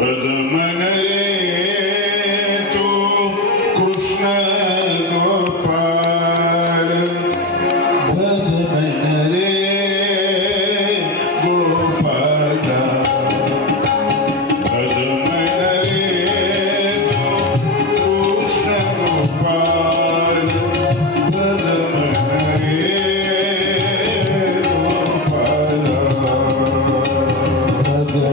मन रे तू कृष्ण गोपाल भज मन रे गोपाल भज मन रे तू कृष्ण गोपाल भज मन रे गोपाल भज मन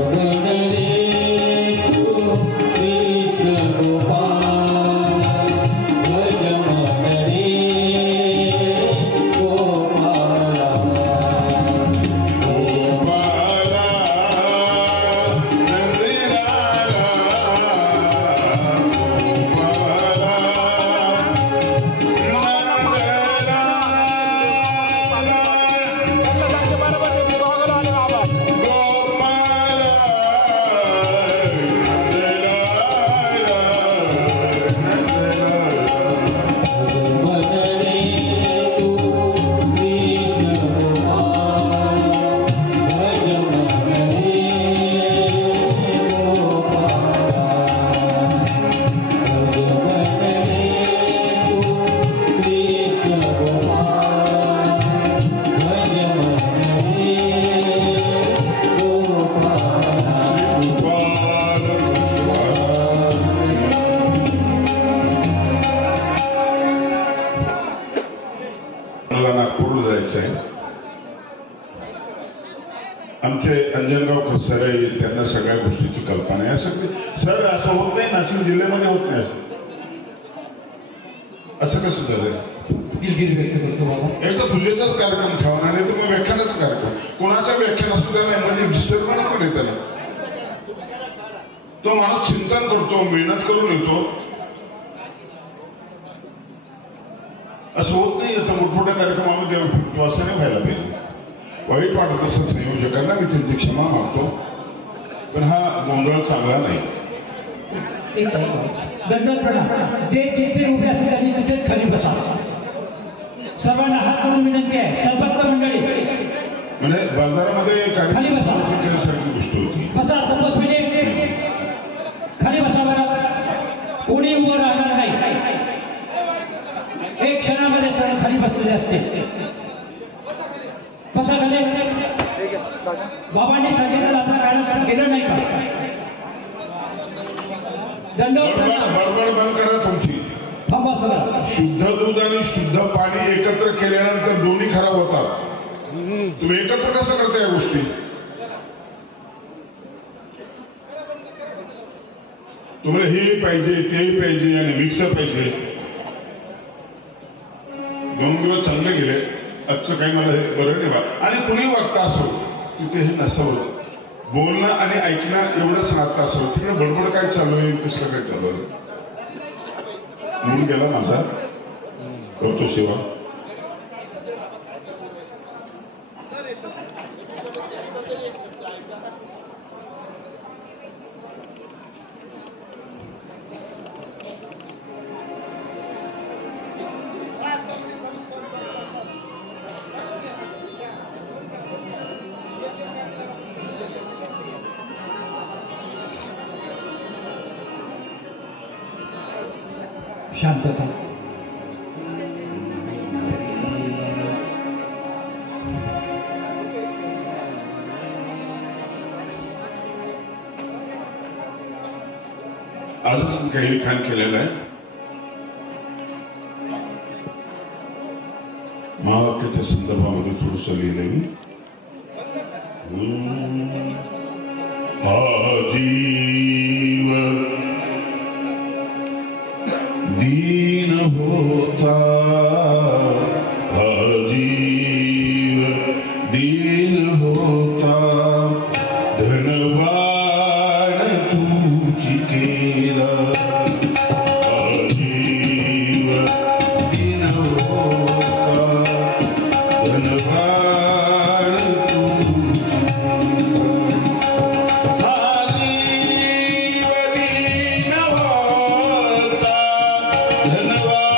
आमचे अंजनगाव सर आहे, त्यांना सगळ्या गोष्टीची कल्पना आहे. असं सर असं होत नाही, नाशिक जिल्ह्यामध्ये होत नाही. असं कसं झालं? एक तर पूजेचाच कार्यक्रम ठेवणार नाही तर मग व्याख्यानाचा कार्यक्रम, कोणाचा व्याख्यान असू द्या नाही म्हणजे डिस्टर्बन्स पण आहे त्याला. तो माणूस चिंतन करतो, मेहनत करून येतो. असं होत नाही. आता मोठमोठ्या कार्यक्रमामध्ये फिरतो असं नाही व्हायला पाहिजे. वाईट वाटत असं संयोजकांना मी त्यांची क्षमा मागतो, पण हा गोंधळ चांगला नाही. जे जिथे उभे असेल त्यांनी तिथेच खाली बसा. सर्वांना हात करून विनंती आहे. सद्भक्त मंडळी म्हणजे बाजारामध्ये खाली बसा. सारखी गोष्ट होती. बसा. 5 मिनिट खाली बसा. बरं कोणी उभं राहणार नाही. एक क्षणामध्ये सर खाली बसलेले असते. बसा खाली. बाबांनी सांगितलं आपण कारण केलं नाही का? बडबड बंद करा तुमची. थांबा सर. शुद्ध दूध आणि शुद्ध पाणी एकत्र केल्यानंतर दोन्ही खराब होतात. तुम्ही एकत्र कसं करता या गोष्टी? तुम्हाला हेही पाहिजे तेही पाहिजे आणि मिक्सर पाहिजे. 2 दिवस चांगले गेले. आजचं काही मला हे बरं नाही बा. आणि कुणी वागता असो तिथे हे नसावं. बोलणं आणि ऐकणं एवढंच नातं असो. तिकडे बडबड काय चालू आहे, दुसरं काय चालू आहे. म्हणून गेला माझा करतो सेवा. शांतता. आजच काही लिखाण केलेलं आहे. महावाक्याच्या संदर्भामध्ये थोडस लिहिलंय मी. जीव दीन होता, जीव दीन होता, धनवान तुझी केला. जीव दीन होता, धनवान तुझी धन्यवाद.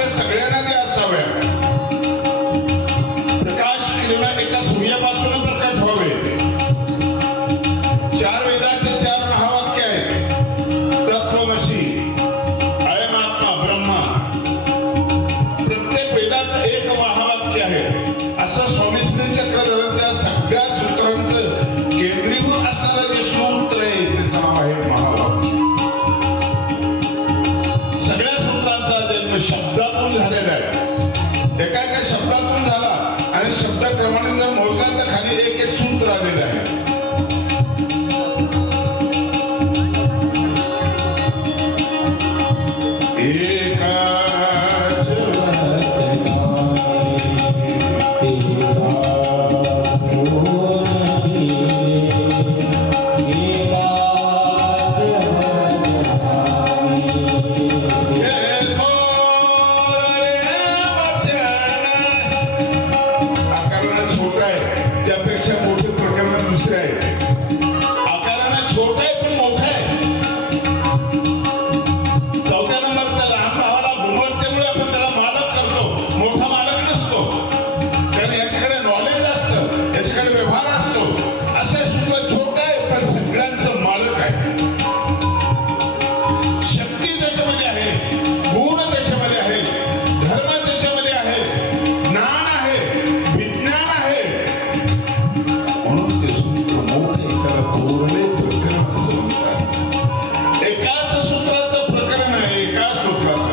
त्या सगळ्यांना त्या असाव्या. प्रकाश किरण एका सूर्यापासून प्रकट व्हावे. 4 वेदाचे 4 महावाक्य आहेत. तत्वमसी, अयम आत्मा ब्रह्मा. प्रत्येक वेदाचं एक महावाक्य आहे. असं स्वामी श्री चक्रधरांच्या सगळ्या सूत्रांचं केंद्रीभूत असणारं जे सूत्र आहे त्याचं नाव आहे महावाक्य. सगळ्या सूत्रांचा जन्म शब्दातून झालेला आहे. एका एका शब्दातून झाला आणि शब्दक्रमाने जर मोजला तर खाली एक एक सूत्र आलेलं आहे. त्यापेक्षा मोठे प्रकरण दुसरे आहेत. आकाराने छोटा आहे पण मोठा आहे. 4थ्या नंबरचा लहान भावाला गुणवत्तेमुळे आपण त्याला मालक करतो, मोठा मालक नसतो. कारण याच्याकडे नॉलेज असतं, याच्याकडे व्यवहार असतो. असं सूत्र छोटा आहे पण सगळ्यांचं मालक आहे. शक्ती त्याच्यामध्ये आहे, गुण त्याच्यामध्ये आहे, धर्म त्याच्यामध्ये आहे, ज्ञान आहे, विज्ञान आहे. म्हणून ते सूत्र मोठे त्याला पूर्ण प्रकरण असं म्हणतात. एकाच सूत्राचं प्रकरण आहे, एकाच सूत्राचं.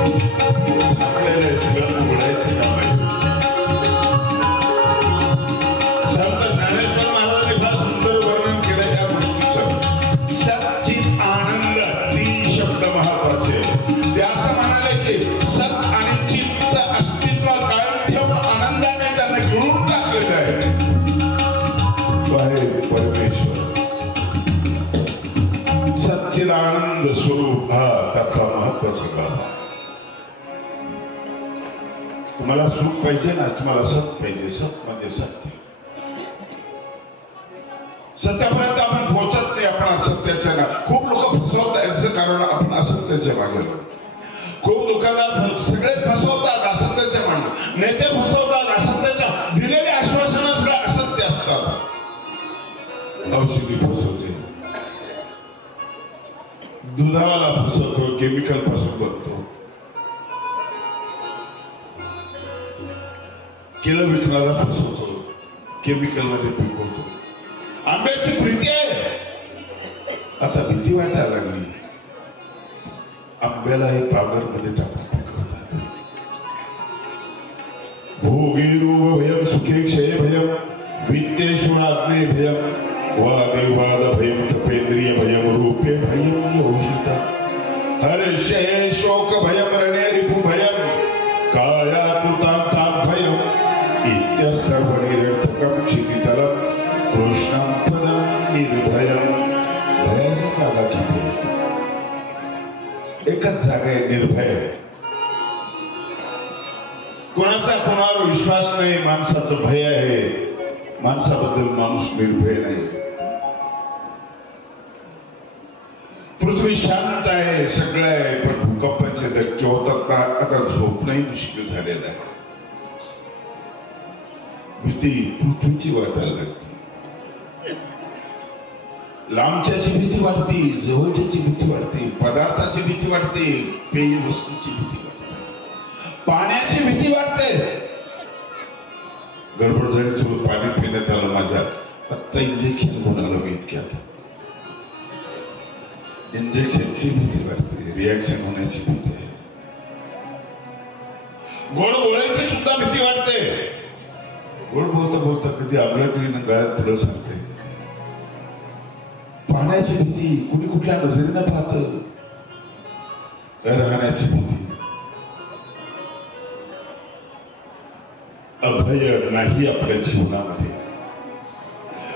आपल्याला सगळं उघडायचं काम आहे. संत ज्ञानेश्वर महाराजांनी फार सुंदर वर्णन केलं या गोष्टीचं. सच्चित आनंद, 3 शब्द महत्वाचे. ते असं म्हणाले की सत आणि चित्त अस्तित्व कायम ठेवून आनंदाने त्यांना घेऊन टाकलेलं आहे. तो आहे परमेश्वर. सच्चिदानंद स्वरूप हा त्याचा महत्वाचा भाग. तुम्हाला सुख पाहिजे ना, तुम्हाला सत पाहिजे. सत म्हणजे सत्य. सत्यापर्यंत आपण पोहोचत नाही. आपण असत्याच्या ना खूप लोक फसवतात. याचं कारण आपण असत्याच्या मागे. खूप दुकानदार सगळे फसवतात असत्याच्या मागे. नेते फसवतात असत्याच्या. दिलेले आश्वासन सगळे असत्य असतात. औषधी फसवते, दुधावाला फसवतो, केमिकल पासून बनतो. केळं विकणारा फसवतो, केमिकल मध्ये पिकवतो. आंब्याची प्रीती आहे, आता भीती वाटायला लागली. आंब्याला हे पावडर मध्ये टाकून पिकवतात. भोगीरूप भयम सुखे क्षय भयम वित्तेश्वराज्ञे भयम वादेवाद भयम तपेंद्रिय भयम रूपे भयम योषिता हर्षे शोक भयम रणे रिपु भयम काया कृतांतात् भयम इत्यस्तर्वनिरर्थकं क्षितितलं कृष्णं पदं निर्भयं. भयाची जागा किती? एकच जागा आहे, निर्भय. कोणाचा कोणावर विश्वास नाही. माणसाचं भय आहे. माणसाबद्दल माणूस निर्भय नाही. पृथ्वी शांत आहे, सगळं आहे, पण भूकंपाचे धक्के होतात ना. आता झोपणंही मुश्किल झालेलं आहे. भीती पृथ्वीची वाटायला लागते. लांबच्याची भीती वाटते, जवळच्याची भीती वाटते, पदार्थाची भीती वाटते, पेय वस्तूची भीती वाटते, पाण्याची भीती वाटते. गडबड झाली, थोडं पाणी पिण्यात आलं माझ्या. आत्ता इंजेक्शन घेऊन आलं मी इतक्यात. इंजेक्शनची भीती वाटते, रिॲक्शन होण्याची भीती आहे. गोड बोलायची सुद्धा भीती वाटते. गोड बोलता बोलता कधी आपल्याकडे गळ्यात पुढं सांगते. पाहण्याची भीती, कुणी कुठल्या नजरेनं पाहतं, राहण्याची भीती. अभय नाही आपल्या जीवनामध्ये.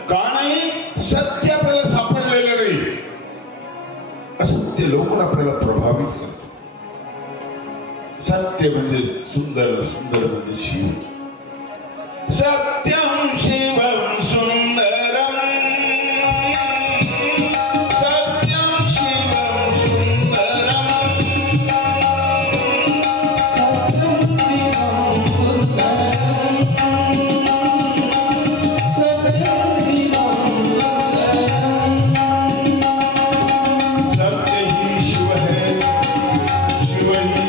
का नाही? सत्य आपल्याला सापडलेलं नाही. असत्य लवकर आपल्याला प्रभावित करतो. सत्य म्हणजे सुंदर, सुंदर म्हणजे शिव. सत्यं शिवं सुंदरं, सत्यं शिवं सुंदरं, सत्यं शिवं सुंदरं, सत्यं शिवं सुंदरं. सत्य ही शिव है, शिव ही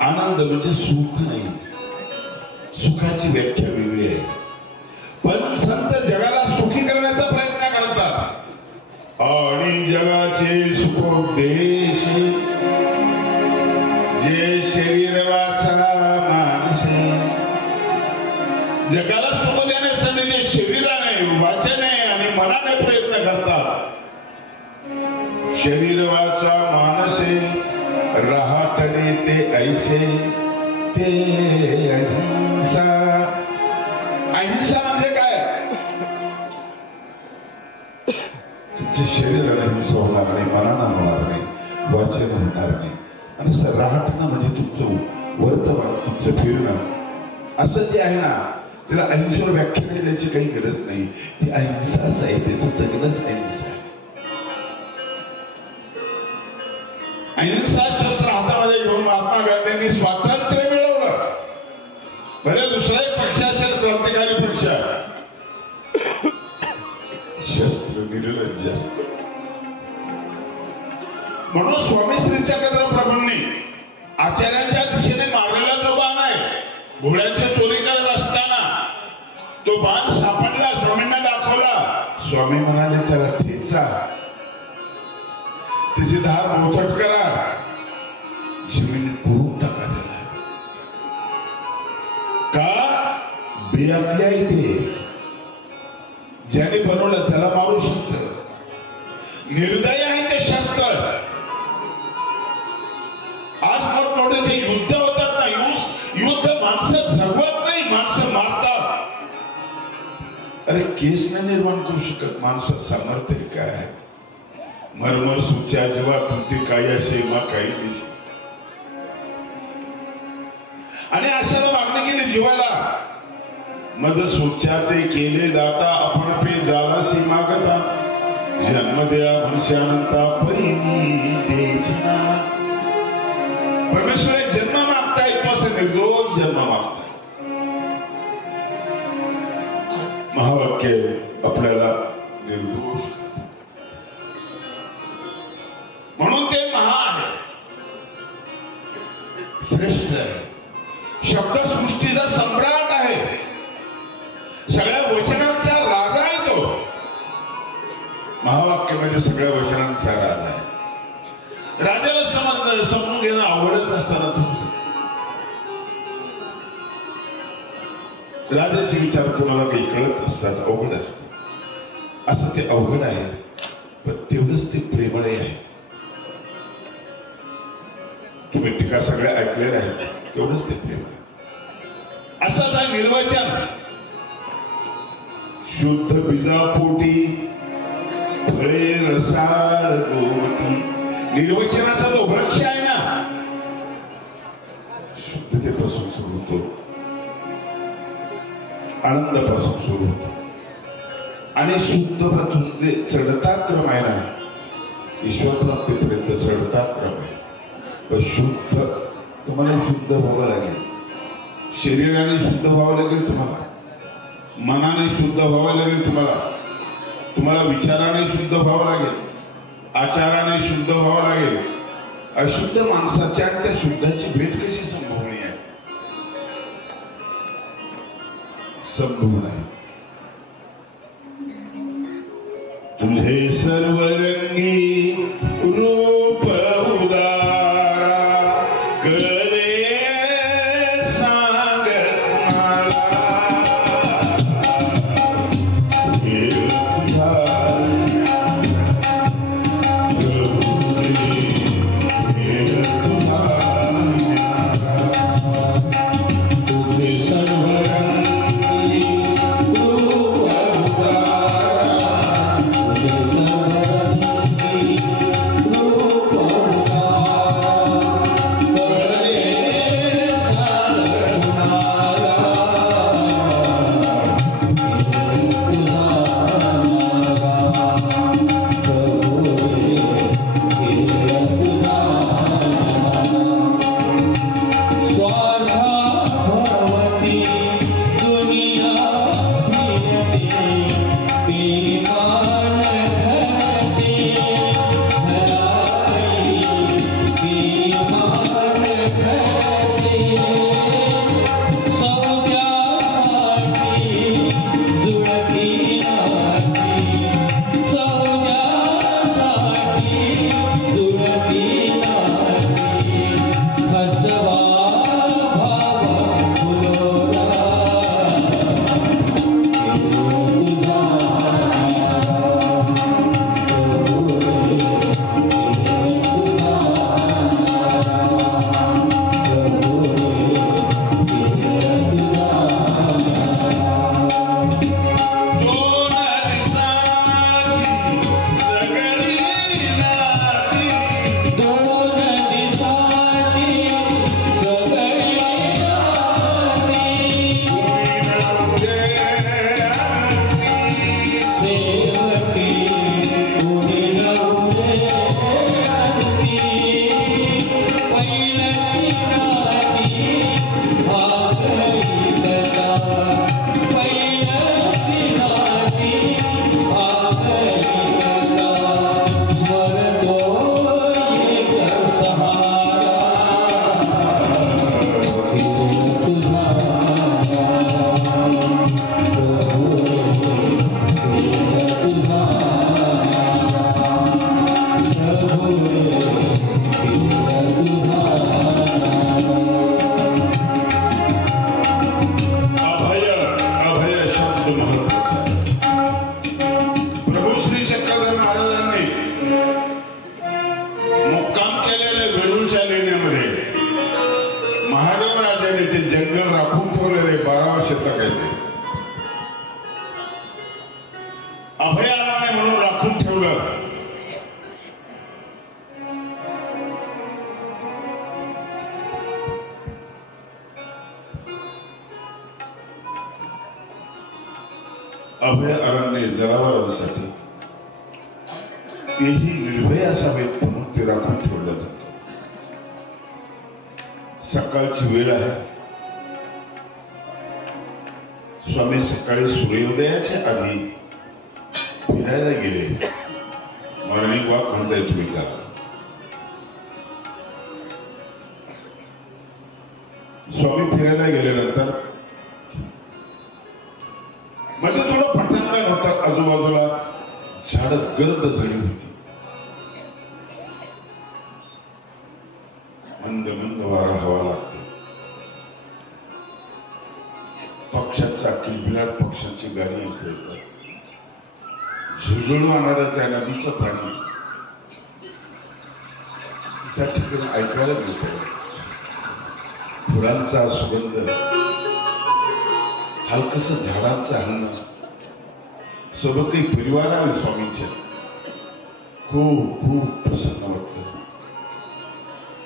आनंद म्हणजे सुख नाही. सुखाची व्याख्या वेगळी आहे. पण संत जगाला सुखी करण्याचा प्रयत्न करतात. आणि जगाचे सुखोपदेश जे शरीर वाचा मानसे. जगाला सुख देण्यासाठी जे शरीराने, वाचेने आणि मनाने प्रयत्न करतात. शरीर वाचा मानसे रहाटणे ते ऐसे ते अहिंसा. अहिंसा म्हणजे काय? जे शरीराला हिंसा होणार नाही, मनानं होणार नाही, वाचन होणार नाही, आणि सर्राटणं म्हणजे तुमचं वर्तमान, तुमचं फिरणं असं जे आहे ना, त्याला अहिंसेवर व्याख्या देण्याची काही गरज नाही. ती अहिंसाच आहे, त्याचं जगणंच अहिंसा आहे. अहिंसा शस्त्र हातामध्ये घेऊन महात्मा गांधींनी स्वातंत्र्य मिळवलं. बरे दुसरा एक पक्ष असेल, क्रांतिकारी पक्ष, शस्त्र निर्लज्ज असत. म्हणून स्वामी श्री चक्रधर प्रभूंनी आचार्यांच्या दिशेने मारलेला जो बाण आहे, घोड्यांच्या चोरी करत असताना तो बाण सापडला, स्वामींना दाखवला. स्वामी म्हणाले त्याला ठेचा, त्याची धार मोचट करा, जमिनीत पुरून टाका त्याला. का? बेअक्कली आहे ते. ज्याने बनवलं त्याला मारू शकत. निर्दय आहे ते शस्त्र. आज मोठमोठे जे युद्ध होतात ना, युद्ध माणसं जगवत नाही, माणसं मारतात. अरे केस नाही निर्माण करू शकत माणसात सामर्थ्य काय आहे? मरमर सुच्या जेव्हा तुमची काही असे मा काही दिसे. आणि अशाला मागणी केली जीवाला. मद सुच्या ते केले दाता, आपण पे जाला सी मागता, जन्म द्या मनुष्यानंता परिणी देजना. परमेश्वर जन्म मागताय, तो असं निर्दोष जन्म मागताय. महावाक्य आपल्याला निर्दोष करते. म्हणून ते महा आहे, श्रेष्ठ आहे, शब्दसृष्टीचा सम्राट आहे, सगळ्या वचनांचा राजा आहे तो. महावाक्य म्हणजे सगळ्या वचनांचा राजा आहे. राजाला समजून घेणं आवडत असताना राजाचे विचार कोणाला काही कळत असतात, अवघड असतात. असं ते अवघड आहे, पण तेवढंच ते प्रेमळ आहे. तुम्ही टीका सगळ्या ऐकलेल्या आहेत, तेवढंच ते प्रेमळ. असंच आहे निर्वचन. शुद्ध बीजापोटी फळे रसाळ गोमटी. निर्वचनाचा जो वृक्ष आहे ना, शुद्धतेपासून सुरू होतो, आनंदापासून सुरू होतो. आणि शुद्ध चढता क्रम आहे ना, ईश्वर प्राप्तीपर्यंत चढता क्रम आहे. पण शुद्ध तुम्हाला शुद्ध व्हावं लागेल, शरीराने शुद्ध व्हावं लागेल, तुम्हाला मनाने शुद्ध व्हावं लागेल, तुम्हाला विचाराने शुद्ध व्हावं लागेल, आचाराने शुद्ध व्हावं लागेल. अशुद्ध माणसाच्या आणि त्या शुद्धाची भेट कशी संभवणी आहे? संभव नाही. तुझे सर्वरंगी रूप उदारा, करे सांग कुणाला, हे तुझा अभय अरण्य जनावरांसाठी तेही निर्भय असावेत म्हणून ते राखून ठेवलं जातं. सकाळची वेळ आहे. स्वामी सकाळी सूर्योदयाच्या आधी फिरायला गेले. मॉर्निंग वॉक म्हणताय तुम्ही का? स्वामी फिरायला गेल्यानंतर मध्ये थोडं पटांगण होतं. आजूबाजूला झाड गर्द झाली होती. मंद मंद वारा हवा लागतो. पक्ष्यांचा किलबिलाट, पक्ष्यांची गाणी ऐकू येतात. झुळझुळून आणणारं त्या नदीचं पाणी त्या ठिकाणी ऐकायला मिळतं. फुलांचा सुगंध, हलकस झाडांचं हलणं, सोबत काही परिवार आहे स्वामींच्या. खूप खूप प्रसन्न वाटतं.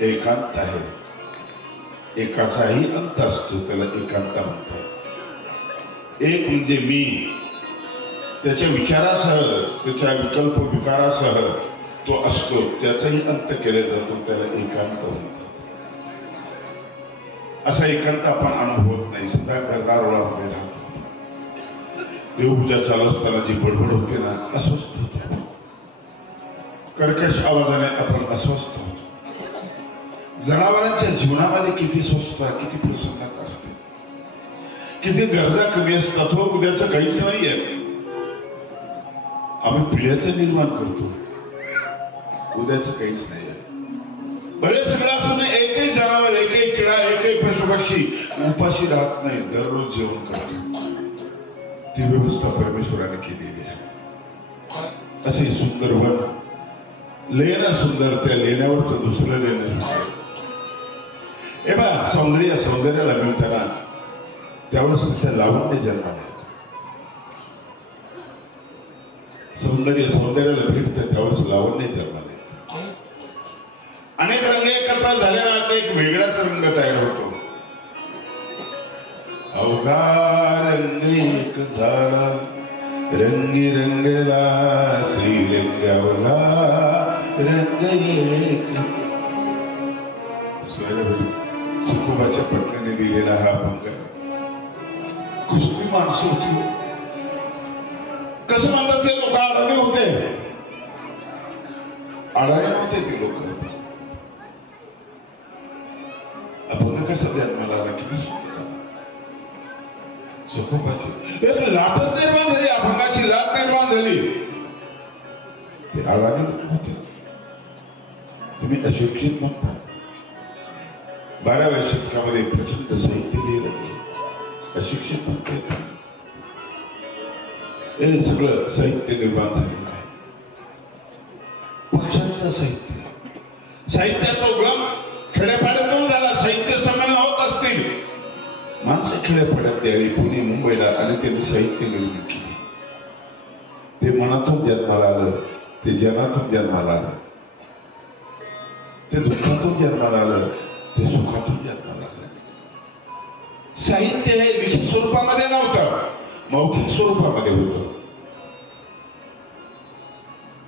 एकांत आहे. एकाचाही अंत असतो, त्याला एकांत म्हणतात. एक म्हणजे मी, त्याच्या विचारासह, त्याच्या विकल्प विकारासह तो असतो, त्याचाही अंत केला जातो, त्याला एकांत म्हणतात. असा एकांत आपण अनुभवत नाही. सदा गदारोळामध्ये राहतो. देवपूजा चालू असताना जी बडबड होते ना, अस्वस्थ होतो. कर्कश आवाजाने आपण अस्वस्थ होतो. जनावरांच्या जीवनामध्ये किती स्वस्थता, किती प्रसन्नता असते, किती गरजा कमी असतात. हो, उद्याचं काहीच नाहीये. आम्ही पिढ्याचं निर्माण करतो, उद्याचं काहीच नाहीये. भले सगळं असून एकही जनावर, एकही किडा, एकही पशुपक्षी उपाशी राहत नाही. दररोज जेवण करतात. ती व्यवस्था परमेश्वराने केलेली आहे. असे सुंदर वन, लेणं सुंदर, त्या लेण्यावरच दुसरं लेणं. हे बा, सौंदर्याला मिळताना त्यावेळेस त्या लावण्य जन्माला येतं. सौंदर्याला भेटतं त्यावेळेस लावण्य जन्माला येतं. अनेक रंग एकत्र झाल्यानं ते एक वेगळाच रंग तयार होतो. अवघा रंग एक झाला, रंगी रंगला श्रीरंग. अवघा रंग एक. सुखोबाच्या पत्नीने दिलेला हा अभंग. कुस्ती माणसं होती. कसं म्हणतात ते लोक? आडाणे होते. आडाणे नव्हते ते लोक. अभंग कसा जन्माला आला? किती सुंदर. सुखोबाची एक लाटच निर्माण झाली, अभंगाची लाट निर्माण झाली. ते आडाणे होते. तुम्ही अशिक्षित म्हणता. 12व्या शतकामध्ये प्रचंड साहित्य लिहिलं. अशिक्षित म्हणते. हे सगळं साहित्य निर्माण झालेलं आहे. पक्षांचं साहित्य, साहित्याचा उगम खेड्यापाड्यातून झाला. साहित्य संमेलन होत असतील, माणसं खेड्यापाड्यात द्यावी पुणे मुंबईला, आणि त्यांनी साहित्य निर्मिती केली. ते मनातून जन्माला आलं, ते जनातून जन्माला आलं, ते दुःखातून जन्माला आलं, ते सुखातून जन्माला आलं. साहित्य हे लिखित स्वरूपामध्ये नव्हतं, मौखिक स्वरूपामध्ये होतं.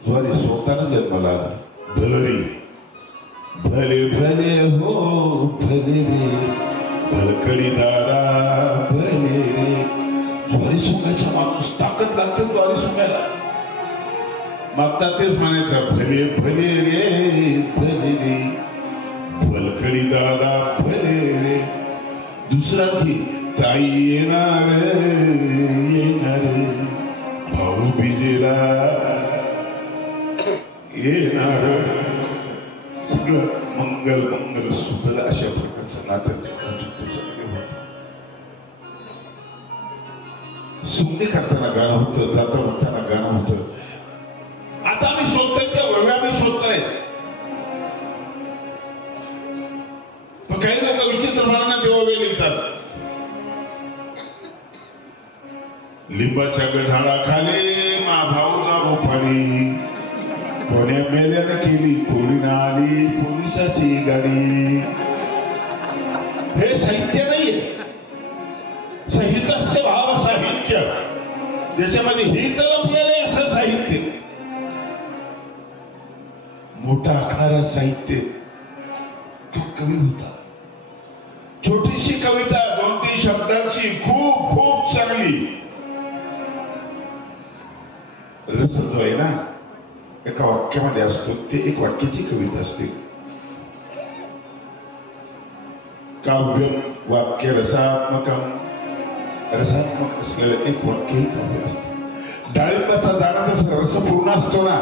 ज्वारी स्वतःनं जन्माला आला. भलरी भले भले हो भले रे, भलकडी दारा भले रे. ज्वारी सोंगायचा माणूस, ताकद लागते ज्वारी सोंगायला. मागता तेच म्हणायचं, भले भले रे भले रे, भलकडी दादा भले रे. दुसरा की ताई येणार येणार, भाऊ बिजेला येणार. सगळं मंगल मंगल सुखद अशा प्रकारचं नात्याचं सुंदी करताना गाणं होतं, जाता म्हणताना गाणं होतं. आता आम्ही शोधतोय त्या वळव्या आम्ही शोधतोय. पण काही लोक विचित्रपणाने देवावे लिहितात. लिंबाच्या झाडाखाली मा भाऊ जाऊ पाणी, कोण्या मेल्यानं केली कोणी आली पोलिसाची गाडी. हे साहित्य नाहीये. साहित्य भाव साहित्य. ज्याच्यामध्ये हित लपलेले असं साहित्य, मोठा आखणारा साहित्य, तो कवी होता. छोटीशी कविता 2-3 शब्दांची खूप खूप चांगली. रस जो आहे ना एका वाक्यामध्ये असतो, ते एक वाक्याची कविता असते. काव्य वाक्य रसात्मक असलेलं एक वाक्यही काव्य असते. डाळिंबाचा दाणा जसा रसपूर्ण असतो ना,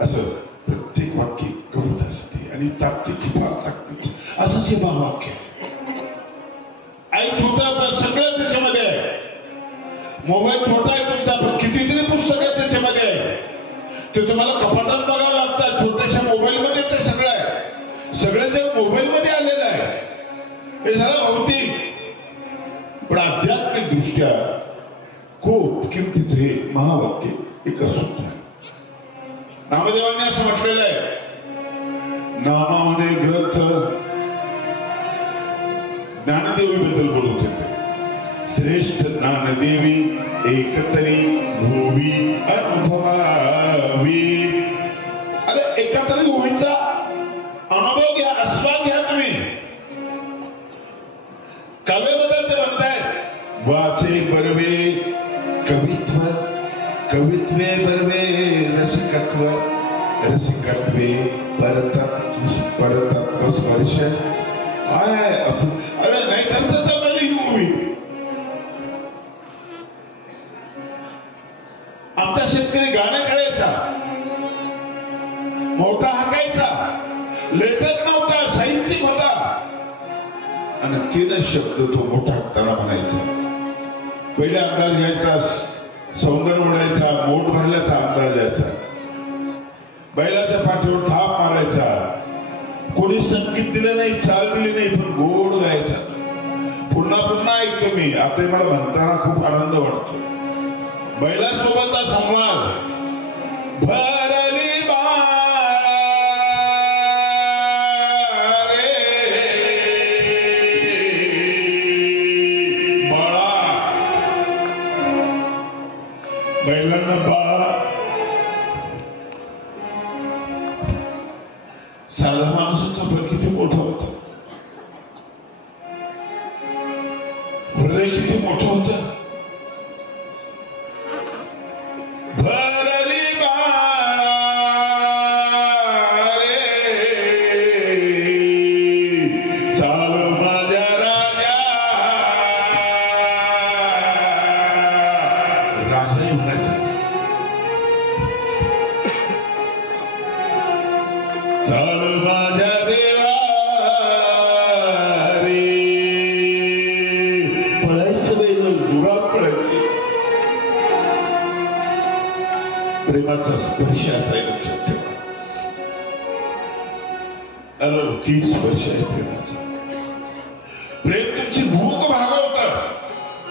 असं प्रत्येक वाक्य कविता असते आणि ताकदीची फार ताकदीची. असंच हे महावाक्य आई छोटा पण सगळं त्याच्यामध्ये आहे. मोबाईल छोटा आहे तुमचा, पण कितीतरी पुस्तक आहे त्याच्यामध्ये आहे. ते तुम्हाला कपाटात बघावं लागतात. छोट्याशा मोबाईल मध्ये ते सगळं आहे. सगळं जे मोबाईल मध्ये आलेलं आहे हे झालं भौतिक, पण आध्यात्मिक दृष्ट्या खूप किमतीचं हे महावाक्य एक सूत्र आहे. नामदेवांनी असं म्हटलेलं आहे, नामामध्ये ग्रंथ. ज्ञानदेवीबद्दल बोलत होते. श्रेष्ठ ज्ञानदेवी एकतरी भोवी अनुभवावी. अरे एकतरी होईचा अनुभव घ्या, आस्वाद घ्या तुम्ही. काव्याबद्दल ते म्हणतायत, वाचे बरवे कवित्व, कवित्वे बरवे रसिकत्व, रसिकत्वे परतत्व स्पर्श. अरे नाही करता तर मला ही उभी. आमचा शेतकरी गाणं कळायचा, मोठा हाकायचा, लेखक नव्हता, साहित्यिक होता, आणि 3 शब्द तो मोठा हाकताना म्हणायचा. पहिले अंदाज घ्यायचा, सौंदर्य ओढायचा, मोठ भरल्याचा अंदाज द्यायचा, बैलाच्या पाठीवर थाप मारायचा. कोणी संगीत दिलं नाही, चाल दिली नाही, पण गोड गायचा. पुन्हा पुन्हा ऐकतो मी. आता मला म्हणताना खूप आनंद वाटतो. बैलासोबतचा संवाद. भरली बैलांना बाळा. साधा माणूस होता, पण किती मोठा होता. हृदय किती मोठं होतं. भरली बाळा रे चाल माझ्या राजा. राजा म्हणायचा, चाल माझ्या देवा रे. पळायचं बैल दुरात पळायचे. प्रेमाचा स्पर्श असाय लक्षात ठेवा. अलौकिक स्पर्श आहे प्रेमाचा. प्रेम तुमची भूक भागवतं.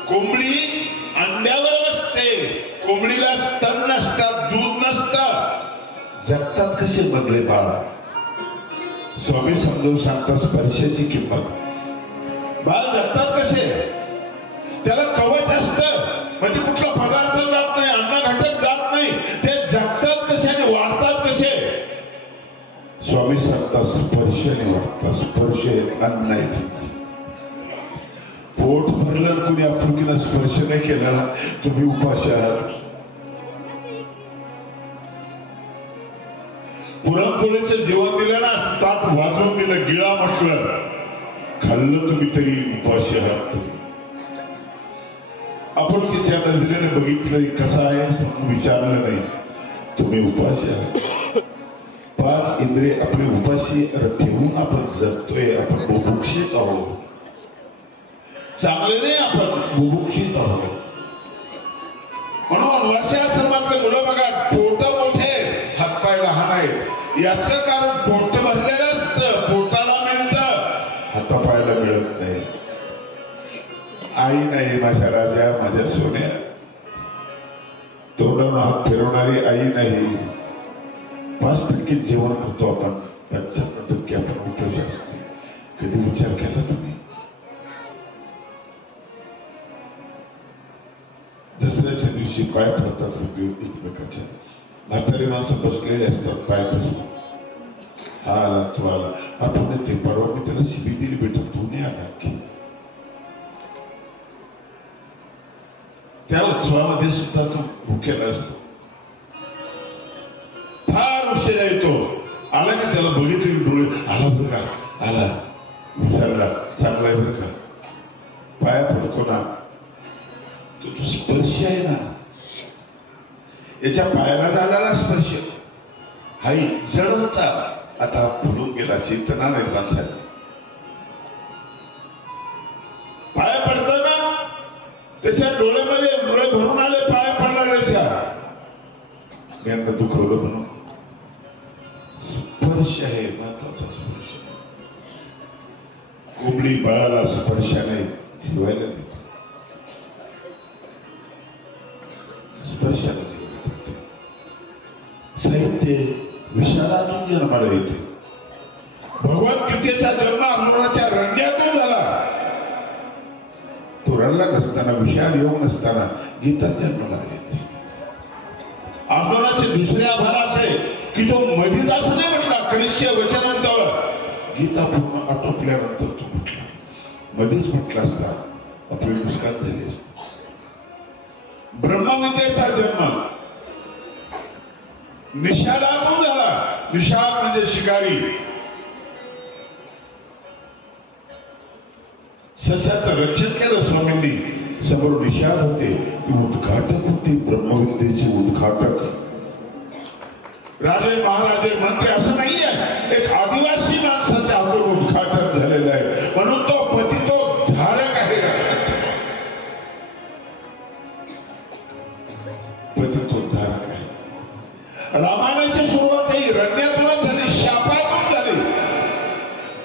कोंबडी अंड्यावर बसते, कोंबडीला स्तन नसतात, दूध नसतं. जगतात कसे मधले बाळा. स्वामी समजावून सांगतात स्पर्शाची किंमत. बाळ जगतात कसे, त्याला कवच असतं, म्हणजे कुठला पदार्थ जात नाही, अन्न घटक जात नाही. ते जगतात कसे आणि वाढतात कसे. स्वामी सांगतात स्पर्शाने वाढतात. स्पर्श अन्न आहे. पोट भरलं कुणी आपुलकीनं स्पर्श नाही केला, तुम्ही उपाशी आहात. पुरणपोळीचं जेवण दिलं ना, ताट वाजवून दिलं, गिळा म्हटलं, खाल्लं तुम्ही तरी उपाशी आहात. तुम्ही आपुलकीच्या नजरेने बघितलं कसा आहे म्हणून विचारलं नाही, तुम्ही उपाशी आहात. 5 इंद्रिय आपले उपाशी ठेवून आपण जगतोय. आपण बुभुक्षित आहोत. चांगले नाही, आपण बुभुक्षित आहोत. म्हणून वनवासी आश्रमातले मुलं बघा, पोट मोठे, हातपाय लहान आहेत. याचं कारण पोट भरलेलं असतं, पोटाला मिळतं, हातापायला मिळत नाही. आई नाही माझ्या राजा, माझ्या सोन्या. तोंडानं हात फिरवणारी आई नाही. 5% जेवण करतो आपण, 95% आपण उपाशी असतो. कधी विचार केला तुम्ही? दसऱ्याच्या दिवशी जशी पाय पडतात एकमेकाच्या. म्हातारी माणसं बसलेली असतात पाय बसून. हा आला तो आला. आपण ते परवा मी त्याला शिबी दिली भेटत तू नाही आला की. त्या उत्सवामध्ये सुद्धा तो भुकेला असतो. फार उशिरा येतो. आला की त्याला बघितले डोळे आला बरं का आला विसरला चांगलाय बरं का. पाया पडतो ना तो स्पर्श आहे ना याच्या पायाला झालेला स्पर्श. हाई जड होता आता फुलून गेला. चेतना निर्माण झाली. पाया पडताना त्याच्या डोळ्यामध्ये डोळे भरून आले पाया पडणाऱ्याच्या. यांना दुखवलं म्हणून. स्पर्श आहे महत्वाचा स्पर्श. कोंबडी बाळाला स्पर्शाने ठेवायला देते. स्पर्शाने ठेवते. साहित्य विषादातून जन्माला येते. भगवद्गीतेचा जन्म अर्जुनाच्या रण्यातून झाला. तो रडला नसताना विषाद येऊन नसताना गीता जन्माला आली नसते. अर्जुनाचे दुसरे आभार असे की तो मधीच असं नाही म्हटला कनिष्य वचनांतावर. गीता पूर्ण आटोपल्यानंतर तो म्हटला. मध्येच म्हटला असता आपली नुकसान झाली असते. ब्रह्मविद्येचा जन्म निषादातून झाला. निषाद म्हणजे शिकारी. सस्याचं रक्षण केलं स्वामींनी. समोर निषाद होते ती उद्घाटक होते. ब्रह्मविद्येचे उद्घाटक. राजे महाराजे मंत्री असं नाहीये. एक आदिवासी माणसाच्या हातून उद्घाटन झालेलं आहे. म्हणून तो पती तो धारक आहे. पती तो धारक आहे. रामायणाची सुरुवात ही रण्यातूनच झाली. शापातून झाली.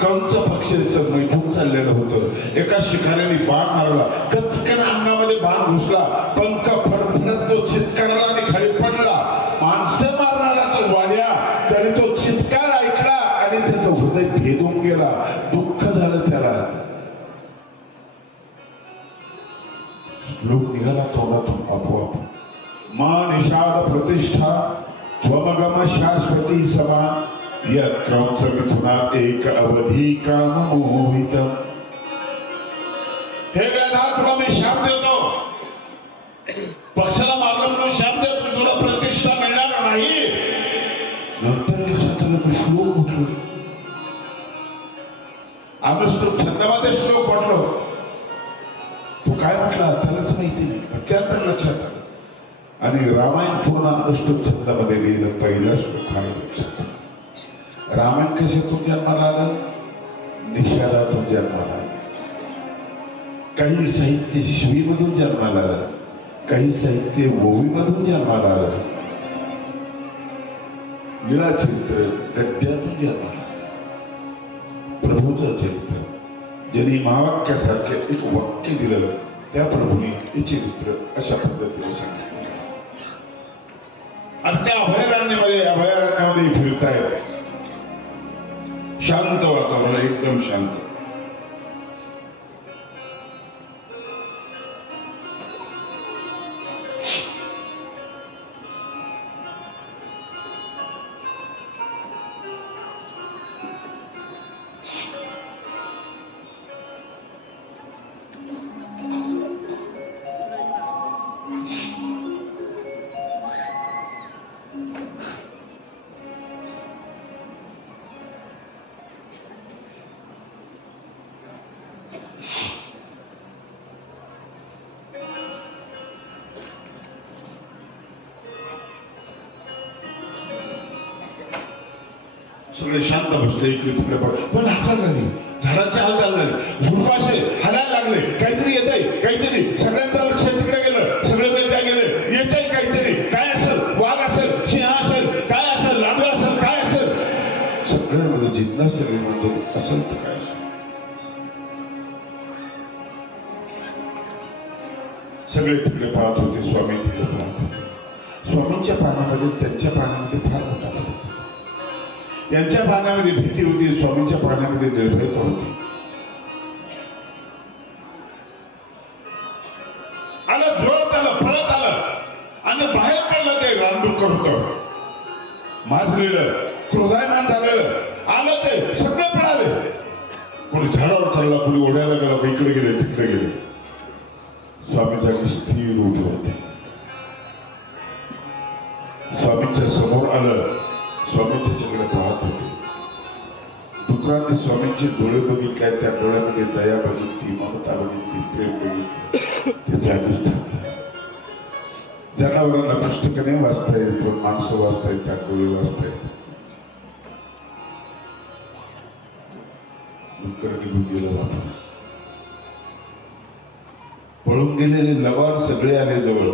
कंस पक्षाचं मैथून चाललेलं होतं. एका शिकाऱ्याने बाण मारला. कचकन अंगामध्ये बाण घुसला. पंख फडफडत तो चित्काराला आणि खाली पडला. माणसं मारणारा तो वाड्या. त्याने तो चित्कार ऐकला आणि त्याचं हृदय भेदून गेला. दुःख झालं त्याला. लोक निघाला तोंडातून आपोआप. मा निषाद प्रतिष्ठा त्वमगम शाश्वती समान यत्रांच मिथुना एक अवधी काम मोहित. हे वेदा तुला मी शाप देतो. पक्षाला मारलं म्हणून शाप देतो. तुला प्रतिष्ठा मिळणार नाही. नंतर लक्षात आलं श्लोक म्हटलं. अनुष्टुप छंदामध्ये श्लोक म्हटलो. तो काय म्हटला त्यालाच माहिती नाही. अत्यंत लक्षात आलं. आणि रामायण पूर्ण अनुष्टुप छंदामध्ये लिहिलं. पहिला श्लोक आहे लक्षात. रामायण कशातून जन्माला आलं. निषादातून जन्माला आलं. काही साहित्य शिवीमधून जन्माला आलं. काही साहित्य ओवीमधून जन्माला आलं. लीळा चरित्र गद्यातून जन्माला आलं. प्रभूचं चरित्र ज्यांनी महावाक्यासारखे एक वाक्य दिलं त्या प्रभूने हे चरित्र अशा पद्धतीने सांगितलं. आणि त्या अभयारण्यामध्ये फिरतायत. शांत वातावरण एकदम शांत. सगळे शांत बसले. इकडे तिकडे पण हाकायला लागले. झाडाचे हाल चालले. झुडपाशे हालायला लागले. काहीतरी येत आहे काहीतरी. सगळ्यांचं लक्ष तिकडे गेलं. सगळे बेजा गेले. येत आहे काहीतरी. काय असेल. वाघ असेल. सिंह असेल. काय असेल. लांडू असेल. काय असेल. सगळ्यांमध्ये जितना सगळे म्हणजे असेल तर काय असेल. सगळे तिकडे पाहत होते. स्वामी तिकडे पाहत होते. स्वामींच्या पाण्यामध्ये त्यांच्या पाण्यामध्ये फार मोठा फरक. यांच्या पाण्यामध्ये भीती होती. स्वामींच्या पाण्यामध्ये निर्भयता होती. आलं जोरात आलं. पळत आलं. माजलेलं क्रोधायमान झालेलं आलं ते सगळं पळाले. कोणी झाडावर चालला, कोणी ओढ्याला गेला, इकडे गेले तिकडे गेले. स्वामी जागी स्थिर उभे होते. स्वामींच्या समोर आलं. स्वामी त्याच्याकडे पाहत होते. डुकरांनी स्वामींचे डोळे बघितले, त्या डोळ्यामध्ये दया बघितली, ममता बघितली, प्रेम बघितले. ते जागीच थांबले. जनावरांना पुस्तकने वाचता येत, पण माणसं वाचता येत, त्या डोळे वाचता येत. डुक्कर निघून गेलं वापस. पळून गेलेले लवार सगळे आले जवळ.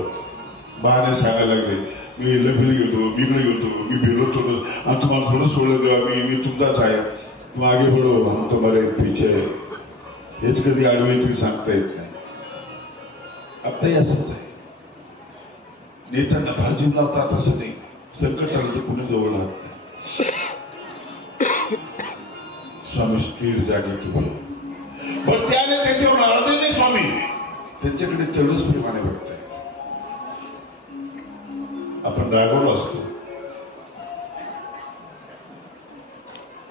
बहाणे सांगायला लागले, मी लभिली गेलो, बिगडे गेलो, मी भिलो थोडं, आणि तुम्हाला थोडं सोडलं देवा, मी तुमचाच आहे, तुम आगे बढ़ो, हम तुम्हारे पीछे. हेच कधी आडवे तुम्ही सांगता येत नाही. आत्ताही असंच आहे. नेत्यांना भाजी लावतात असं नाही, संकट आलं तर कुणी जवळ राहत नाही. स्वामी स्थिर जागेत उभे. पण त्याने त्याच्यावर नाराज नाही. स्वामी त्यांच्याकडे तेवढंच प्रेमाने बघताय. आपण रागवलो असतो.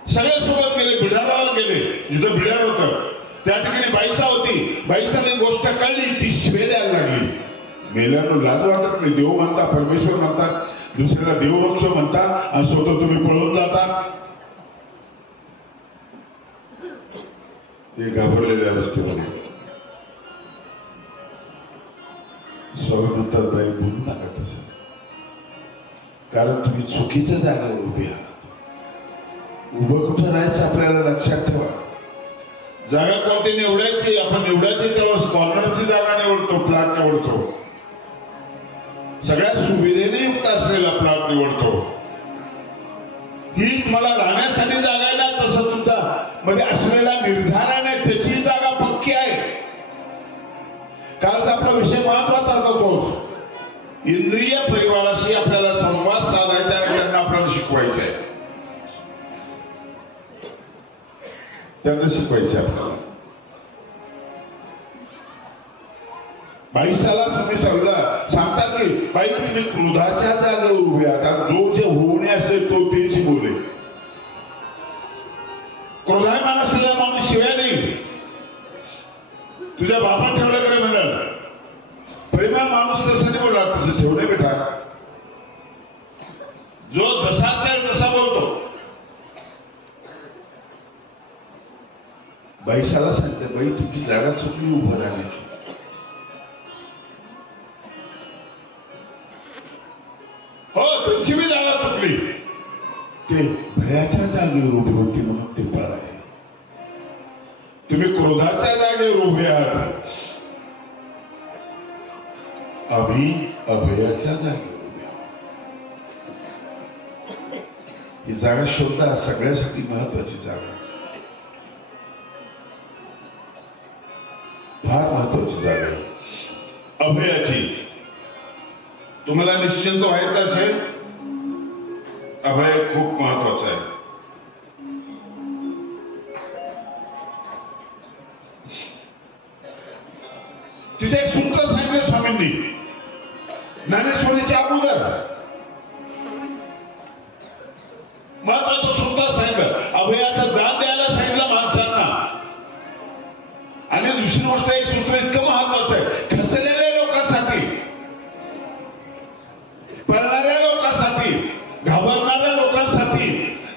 सगळे सोबत गेले, बिडाराला गेले, जिथं बिडार होतं त्या ठिकाणी बाईसा होती. बाईसाने गोष्ट कळली, ती शिवे द्यायला लागली. मेल्यानं लाज वाटत नाही. देव म्हणता, परमेश्वर म्हणतात, दुसऱ्याला देववृक्ष म्हणतात, आणि स्वतः तुम्ही पळून जाता. ते घाबरलेल्या अवस्थेमध्ये स्वामी म्हणतात, बाई बोलू नका तसं, कारण तुम्ही चुकीच्या जागेवर उभे आहात. उभं कुठं राहायचं आपल्याला लक्षात ठेवा. जागा कोणती निवडायची, आपण निवडायची तेव्हा कॉर्नरची जागा निवडतो, प्लॉट निवडतो, सगळ्या सुविधेने युक्त असलेला प्लॉट निवडतो. ही मला राहण्यासाठी जागा आहे ना, तसं तुमचा मध्ये असलेला निर्धाराने त्याची जागा पक्की आहे. कालचा आपला विषय महत्वाचा होता तोच, इंद्रिय परिवाराशी आपल्याला संवाद साधायचा आणि त्यांना आपल्याला शिकवायचं आहे. त्यांना शिकवायचे आपल्याला. बाईसाला तुम्ही सांगता की बाई तुम्ही क्रोधाच्या जागेवर उभे आहात. जो जे होणे असेल तो तेच बोले. क्रोधायमान असलेला माणूस शिवाय नाही. तुझ्या बापान ठेवलं कडे म्हणलं, प्रेमा माणूस तसं नाही बोलला, तसं ठेवणे बेटा. जो जसा असेल तसा बोलतो. बाईसाला सांगते, बाई तुमची जागा चुकली उभं राहण्याची. हो, तुमची बी जागा चुकली. ते भयाच्या जागेवर उभे होते म्हणून ते पळाले. तुम्ही क्रोधाच्या जागेवर उभे आहात, आम्ही अभयाच्या जागेवर उभे आहोत. ही जागा शोधा, सगळ्यासाठी महत्वाची जागा, फार महत्वाची जागा आहे अभयाची. तुम्हाला निश्चिंत व्हायचं असेल, अभय खूप महत्वाचं आहे. तिथे एक सूत्र सांगितलं स्वामींनी ज्ञानेश्वरीच्या अगोदर. महत्वाचं सूत्र सांगितलं, अभयाचं दान द्यायला सांगितलं माणसांना. आणि दुसरी गोष्ट, एक सूत्र इतकं महत्वाचं आहे, खचलेल्या लोकांसाठी, पळणाऱ्या लोकांसाठी, घाबरणाऱ्या लोकांसाठी,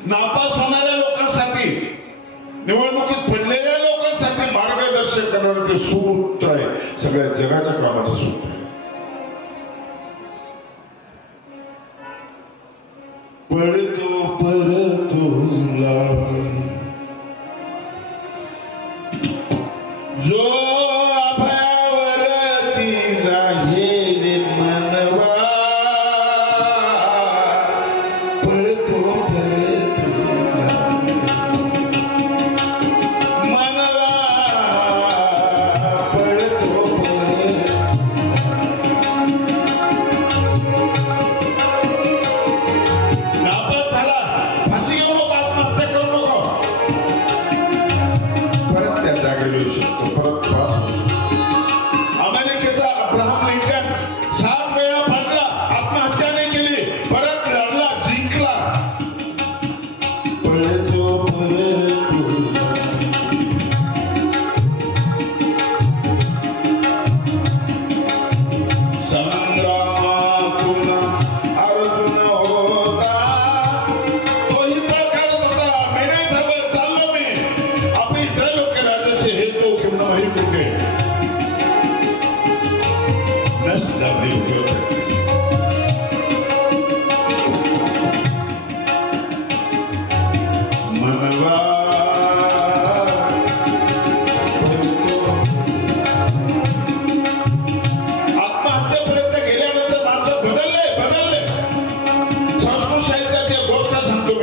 नापास होणाऱ्या लोकांसाठी, निवडणुकीत पडलेल्या लोकांसाठी मार्गदर्शन करणारं ते सूत्र आहे. सगळ्या जगाच्या कामाचं सूत्र आहे. पळतो परतोला जो अभयावरती राहिले मनवा, पळतो परतोला मनवा, पळतो परत. नापास झाला, फाशी घेऊ नको, आत्महत्या करू नको.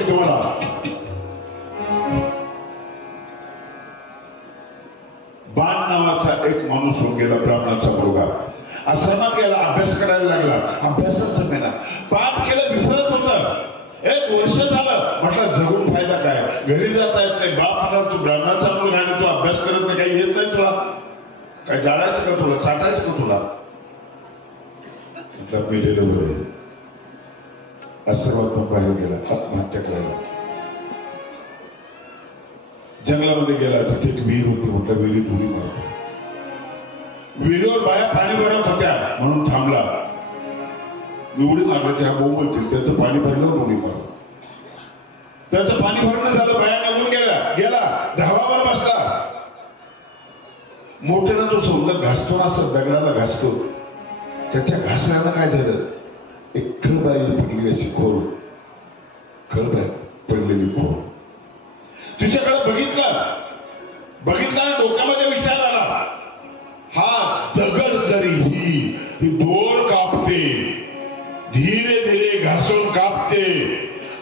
मी तुम्हाला. बाण नावाचा एक माणूस होऊन गेला, ब्राह्मणाचा मुलगा. आश्रमात गेला, अभ्यास करायला लागला. अभ्यासच जमेना, पाठ केलं विसरत होतं. 1 वर्ष झालं. म्हटलं जगून फायदा काय, घरी जाता येत नाही. बाप म्हणा तू ब्राह्मणाचा मुलगा आणि तू अभ्यास करत नाही, काही येत नाही तुला, काय जाळायचं का तुला, चाटायचं का तुला. म्हटलं मेलेलं बरं. आश्रमातून बाहेर गेला, आत्महत्या करायला. जंगलामध्ये गेला, तिथे एक विहीर होती. म्हटलं विहिरीत उडी मारतो. विहिरीवर बाया पाणी भरत होत्या म्हणून थांबला. मी उडी मारलं, त्या बोंबलतील त्याचं पाणी भरलं, उडी मारलं. त्याचं पाणी भरणं झालं, बाया निघून गेला. धावावर बसला. मोठ्यानं तो सौंदर्य घासतो ना, असं दगडाला घासतो. त्याच्या घासण्याला काय झालं, एक खळबाई पडली, अशी खोल खळबाई पडलेली खोल. तिच्याकडे बघितलं ना, डोक्यामध्ये विचार आला, हा दगड जरी ही दोर कापते, धीरे धीरे घासून कापते,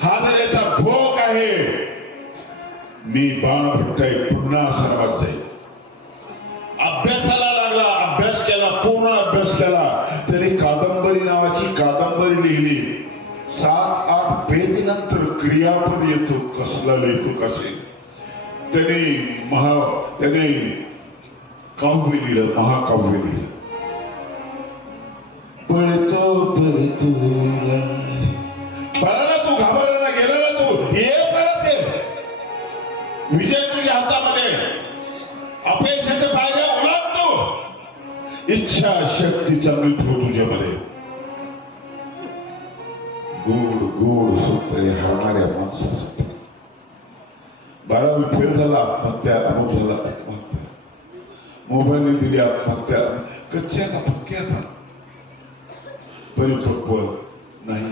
हा जर याचा भोक आहे, मी बाणभट्टाई पुन्हा आश्रमात जाईल. अभ्यासाला लागला, अभ्यास केला, पूर्ण अभ्यास केला. त्याने कादंबरी नावाची कादंबरी लिहिली. 7-8 पेजनंतर क्रियापद येतो, कसला लेखक असेल. त्याने काव्य लिहिलं, महाकाव्य लिहिलं. पळतो बळाला तू घाबरला, गेला ना तू, ये परत ये. विजय तुझ्या हातामध्ये, अपयशाच्या पायऱ्या ओलांडतो. इच्छा शक्तीचा मीठ हो तुझ्यामध्ये. गोड सूत्रे हारणाऱ्या माणसासाठी. 12वी फेल झाला, आत्महत्या. अमुक झाला, आत्महत्या. मोबाईलने दिली, आत्महत्या. कच्च्या का पक्क्या का, परिपक्व नाही.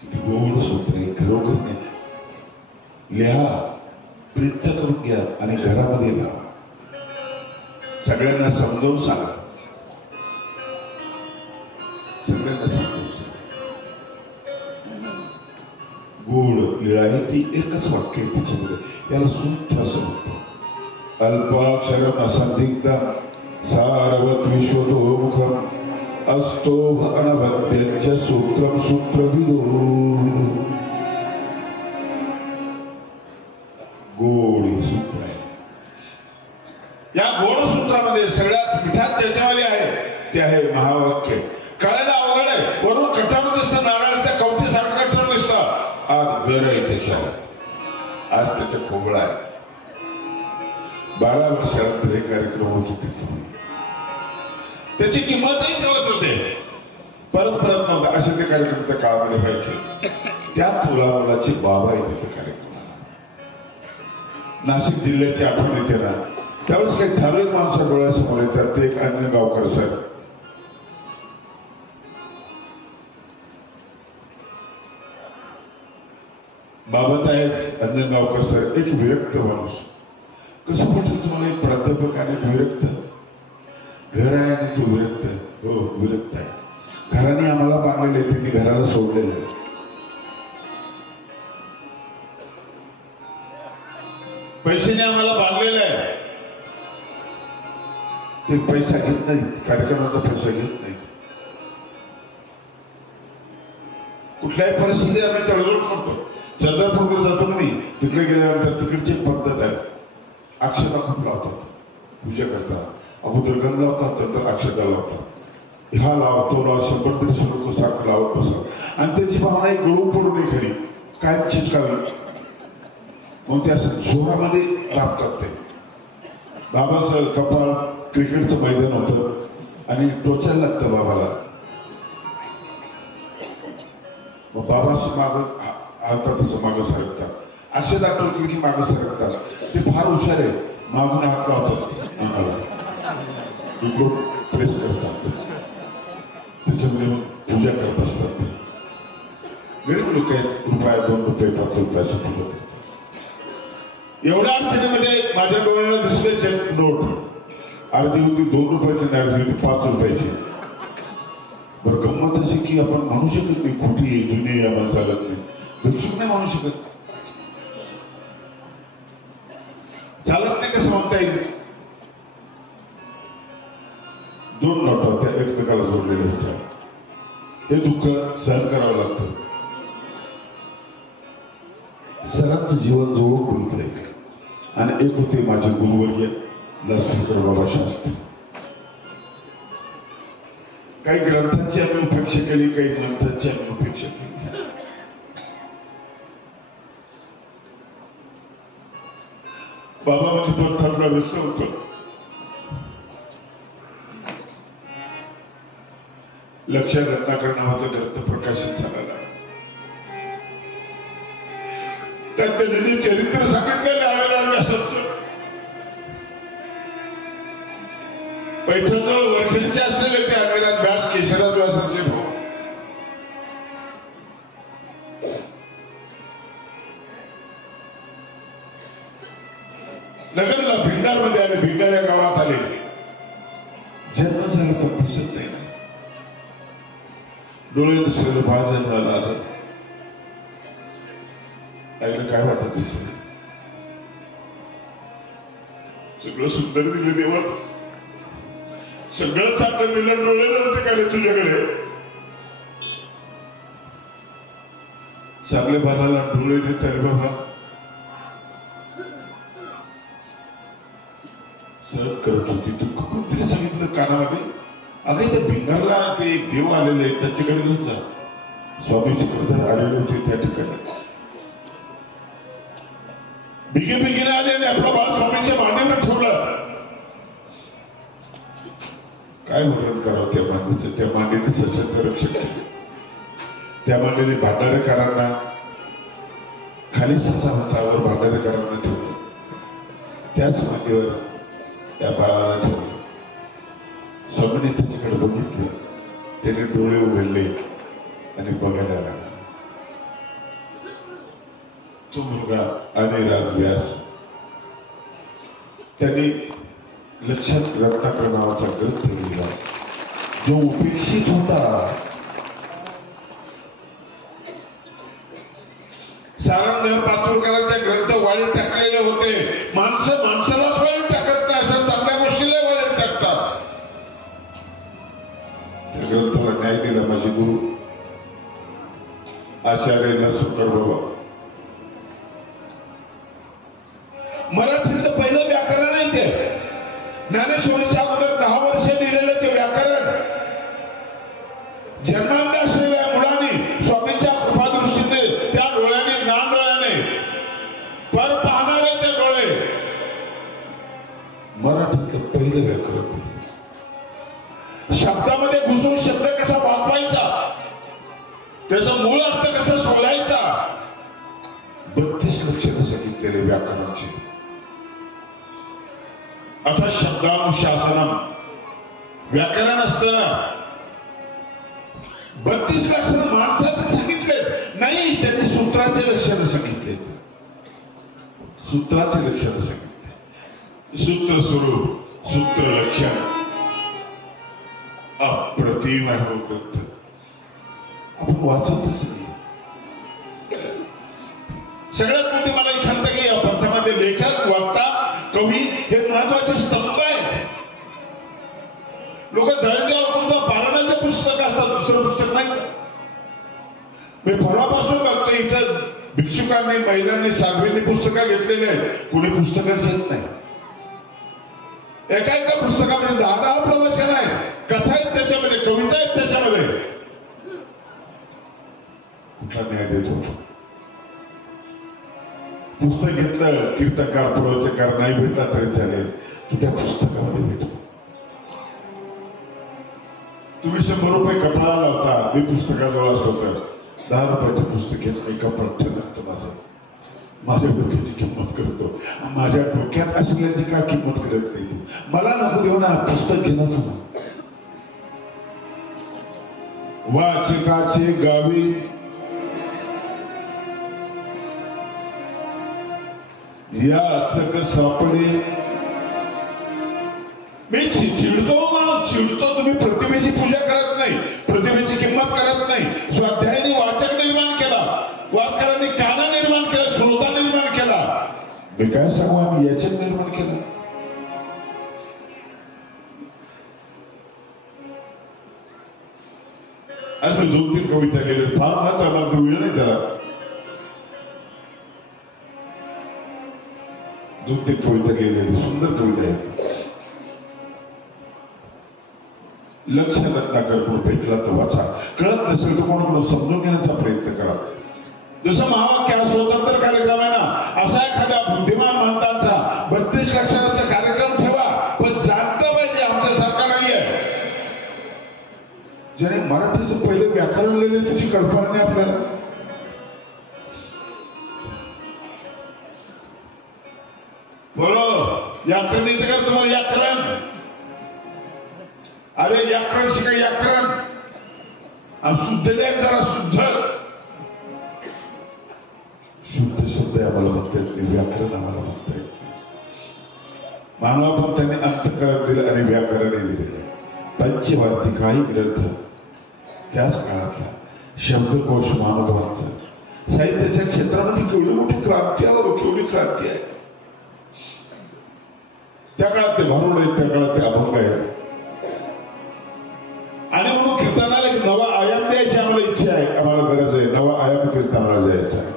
किती गोड सूत्रे, खरोखर लिहा, प्रिंट करून घ्या आणि घरामध्ये लिहा. सगळ्यांना समजावून सांगा, सगळ्यांना समजावून सांगा. गोड लिळा आहे ती एकच वाक्य आहे त्याच्यामध्ये. याला सूत्र असं म्हणतो. अल्पाक्षरम असंदिग्धम सारवत विश्वतोमुखम असतो अनवद्यच्च सूत्रम सूत्रविदो. गोड हे सूत्र आहे. या गोड सूत्रामध्ये सगळ्यात मिठात ज्याच्यामध्ये आहे ते आहे महावाक्य. कळायला अवघड आहे. वरून कठार दिसतं, नारळाच्या कवटीसारखं कठार दिसतं, आज घर आहे त्याच्यावर, आज त्याच्या खोबळा आहे. 12 वर्षानंतर हे कार्यक्रम होत होते, त्याची किंमतही ठेवत होते. परत नव्हतं. असे ते कार्यक्रम त्या काळामध्ये व्हायचे. त्या मुलाची बाबा आहे तिथे कार्यक्रम. नाशिक जिल्ह्याची आठवण येते ना, त्यावेळेस काही ठराविक माणसं डोळ्यासमोर येतात. ते एक अंजनगावकर सर. बाबासाहेब अंजनगावकर सर एक विरक्त माणूस. कसं म्हटलं तुम्हाला, एक प्राध्यापक आणि विरक्त, घर आहे आणि तो विरक्त. हो, विरक्त आहे. घराने आम्हाला बांधलेले, त्यांनी घराला सोडलेलं आहे. पैशाने आम्हाला बांधलेलं आहे. ते पैसा घेत नाही, कार्यक्रमाचा पैसा घेत नाही. कुठल्याही परिस्थितीत आम्ही तडजोड करतो. चंद्रपूरकडे जातो मी, तिकडे गेल्यानंतर तिकडची पद्धत आहे. अक्षता खूप लावतात पूजा करताना. अगोदर गंध लावतात, नंतर अक्षता लावतात. हा लाव, तो लाव, 100-150 लोक सारखं लावत बसतात. आणि त्याची भावना एक गळू पडू नये खरी, काय चिटकावी, मग ते असं जोरामध्ये दाबतात. ते बाबाचं कपाळ क्रिकेटचं मैदान होतं आणि टोचायला लागतं बाबाला. मग बाबाशी मागं हातात तसं मागं सरकतात. असे दाखवतील की मागं सरकतात. ते फार हुशार आहे. मागून हात लावतात आम्हाला, इकडून प्रेस करतात. त्याच्यामध्ये मग पूजा करत असतात. गरीब लोक आहेत, रुपया 2 रुपये 5 रुपयाची पूजा करतात. एवढ्या अडचणीमध्ये माझ्या डोळ्याला दिसले चेक नोट. अर्धी होती 2 रुपयाची आणि अर्धी होती 5 रुपयाची. बरं गंमत अशी की आपण म्हणू शकत नाही खोटी आहे, जुनी आहे, आम्हाला चालत नाही. भिक्षुक नाही म्हणू शकत. चालत नाही कसं म्हणता येईल? दोन नोटा त्या एकमेकाला जोडलेल्या होत्या. हे दुःख सहन करावं लागतं. सरांचं जीवन जवळून बघितलंय आणि एक होते माझे गुरुवर्य लक्ष्मीकर बाबा शास्त्री. काही ग्रंथांची आम्ही उपेक्षा केली, काही ग्रंथांची आम्ही उपेक्षा केली. बाबा म्हणजे पंथातला रस्ता होतो. लक्षात रत्नाकर नावाचा ग्रंथ प्रकाशित झालेला. त्यात त्यांनी चरित्र सांगितलं नारायण व्यासांचं. पैठणजवळ वरखेडचे असलेले ते अनिराज व्यास, केशवराज व्यासांचे भाऊ. नगरला भिंगार मध्ये आले, भिंगार या गावात आले. जन्म झाला पण दिसत नाही. डोळे नसलेलं बाळ जन्माला आलं. आईला काय वाटत दिसत? सगळं सुंदर दिलं देवा, सगळं चांगलं दिलं, डोळे नव्हते का रे तुझ्याकडे? चांगल्या बाळाला डोळे देत आहे बाबा. सहन करत होती. दुःख कोणतरी सांगितलं कानामध्ये, अगं त्या भिंगारला ते एक देव आलेले आहेत, त्यांच्याकडे घेऊन जा. स्वामी सिकंदर आलेले होते त्या ठिकाणी. बिगीने आले आणि आपला बाळ स्वामींच्या मांडीवर ठेवलं. काय वर्णन करावं त्या मांडीचं? त्या मांडीने सशस्त्र रक्षण केले. त्या मांडीने भांडारेकरांना खाली ससा हातावर भांडारेकरांना ठेवलं. त्याच मांडीवर त्या बाळाला ठेवलं. स्वामीने त्याच्याकडे बघितलं. त्याने डोळे उघडले आणि बघायला लागला. तो मुलगा अनिराज व्यास. त्यांनी लक्षात रत्नाकर नावाचा ग्रंथ लिहिला, जो उपेक्षित होता. सारंग पातुरकरांचे ग्रंथ वाळीत टाकलेले होते. माणसं माणसालाच वाळीत टाकत नाही, असं चांगल्या गोष्टीला वाळीत टाकतात. त्या ग्रंथाला न्याय दिला माझे गुरु आचार्य नरसुकर बाबा. मराठीतलं पहिलं व्याकरण आहे ते. ज्ञानेश्वरीच्या अगोदर 10 वर्ष लिहिलेलं ते व्याकरण. जन्मांध असलेल्या मुलांनी स्वामींच्या कृपादृष्टीने त्या डोळ्याने, ज्ञान डोळ्याने पर पाहणारे ते डोळे, मराठीतलं पहिलं व्याकरण. शब्दामध्ये घुसून शब्द कसा वापरायचा, त्याचा मूळ अर्थ कसा शोधायचा, 32 लक्षणं सांगितलेले व्याकरणाचे. आता शब्दानुशासनम व्याकरण असतं. 32 लक्षण माणसाचे सांगितले नाही, त्यांनी सूत्राचे लक्षण सांगितले. सूत्राचे लक्षण सांगितले. सूत्र स्वरूप, सूत्र लक्षण अप्रतिम आहे ग्रंथ. आपण वाचतच नाही. सगळ्यात मोठी मला एक खंत की या पंथामध्ये लेखक, वक्ता, कवी हे महत्वाचे स्तंभ आहेत. लोक जळगाव पारायणाचे पुस्तक असतात, दुसरं पुस्तक नाही. मी परवापासून बघतो इथं भिक्षुकांनी, महिलांनी, साध्वींनी पुस्तकं घेतलेली आहेत. कुणी पुस्तकच घेत नाही. एका पुस्तकामध्ये 10 प्रवचन आहेत, कथा आहेत त्याच्यामध्ये, कविता आहेत त्याच्यामध्ये. कुठला न्याय देतो? पुस्तक घेतलं, कीर्तनकार, प्रवचनकार नाही भेटला तरी चालेल, तू त्या पुस्तकामध्ये भेटतो. तुम्ही 100 रुपये कपडा लावता, मी पुस्तकाजवळ असतो तर 10 रुपयाचं पुस्तक घेत नाही, कपडा ठेवलं. माझ्या डोक्याची किंमत करतो. माझ्या डोक्यात असल्याची का किंमत करत नाही तू? मला नको देऊ ना, पुस्तक घेणं तुम्हाला. वाचकाचे गावी याचक सापडे, मी चिडतो म्हणून चिडतो. तुम्ही प्रतिमेची पूजा करत नाही, प्रतिमेची किंमत करत नाही. स्वाध्यायाने वाचक निर्माण केला, वारकऱ्यांनी काना निर्माण केला, श्रोता निर्माण केला. मी काय सांगू, आम्ही याच्यात निर्माण केला. आज मी 2-3 कविता लिहिल्या, फार महत्व मला तो वेळ नाही त्याला. 2-3 कविता लिहिलेली, सुंदर कविता आहे. लक्ष रत्नाकर कोण भेटला तर वाचा, कळत नसेल तर कोणाकडून समजून घेण्याचा प्रयत्न करा. जसं महावाक्य स्वतंत्र कार्यक्रम आहे ना, असा एखाद्या बुद्धिमान महंतांचा 32 लक्षाचा कार्यक्रम ठेवा, पण जाणता पाहिजे आमच्यासारखा नाहीये. ज्याने मराठीचं पहिलं व्याकरण लिहिले त्याची कल्पना नाही आपल्याला. बोलो व्याकरण येते का तुम्हाला? व्याकरण, अरे व्याकरण शिका, व्याकरण. शुद्ध द्या जरा, शुद्ध शुद्ध शब्द आम्हाला म्हणता येत नाही, व्याकरण आम्हाला म्हणता येत नाही. मानवा पण त्याने अंतःकरण दिलं आणि व्याकरण दिले. पंचवार्तिकाही ग्रंथ त्याच काळातला शब्दकोश मानवांचा साहित्याच्या क्षेत्रामध्ये केवढी मोठी क्रांती आहे, केवढी क्रांती आहे. त्या काळात ते भारुड आहेत, त्या काळात ते अभंग आहे. आणि म्हणून कीर्तनाला एक नवा आयाम द्यायची आम्हाला इच्छा आहे, आम्हाला गरज आहे. नवा आयाम कीर्तनाला द्यायचा आहे.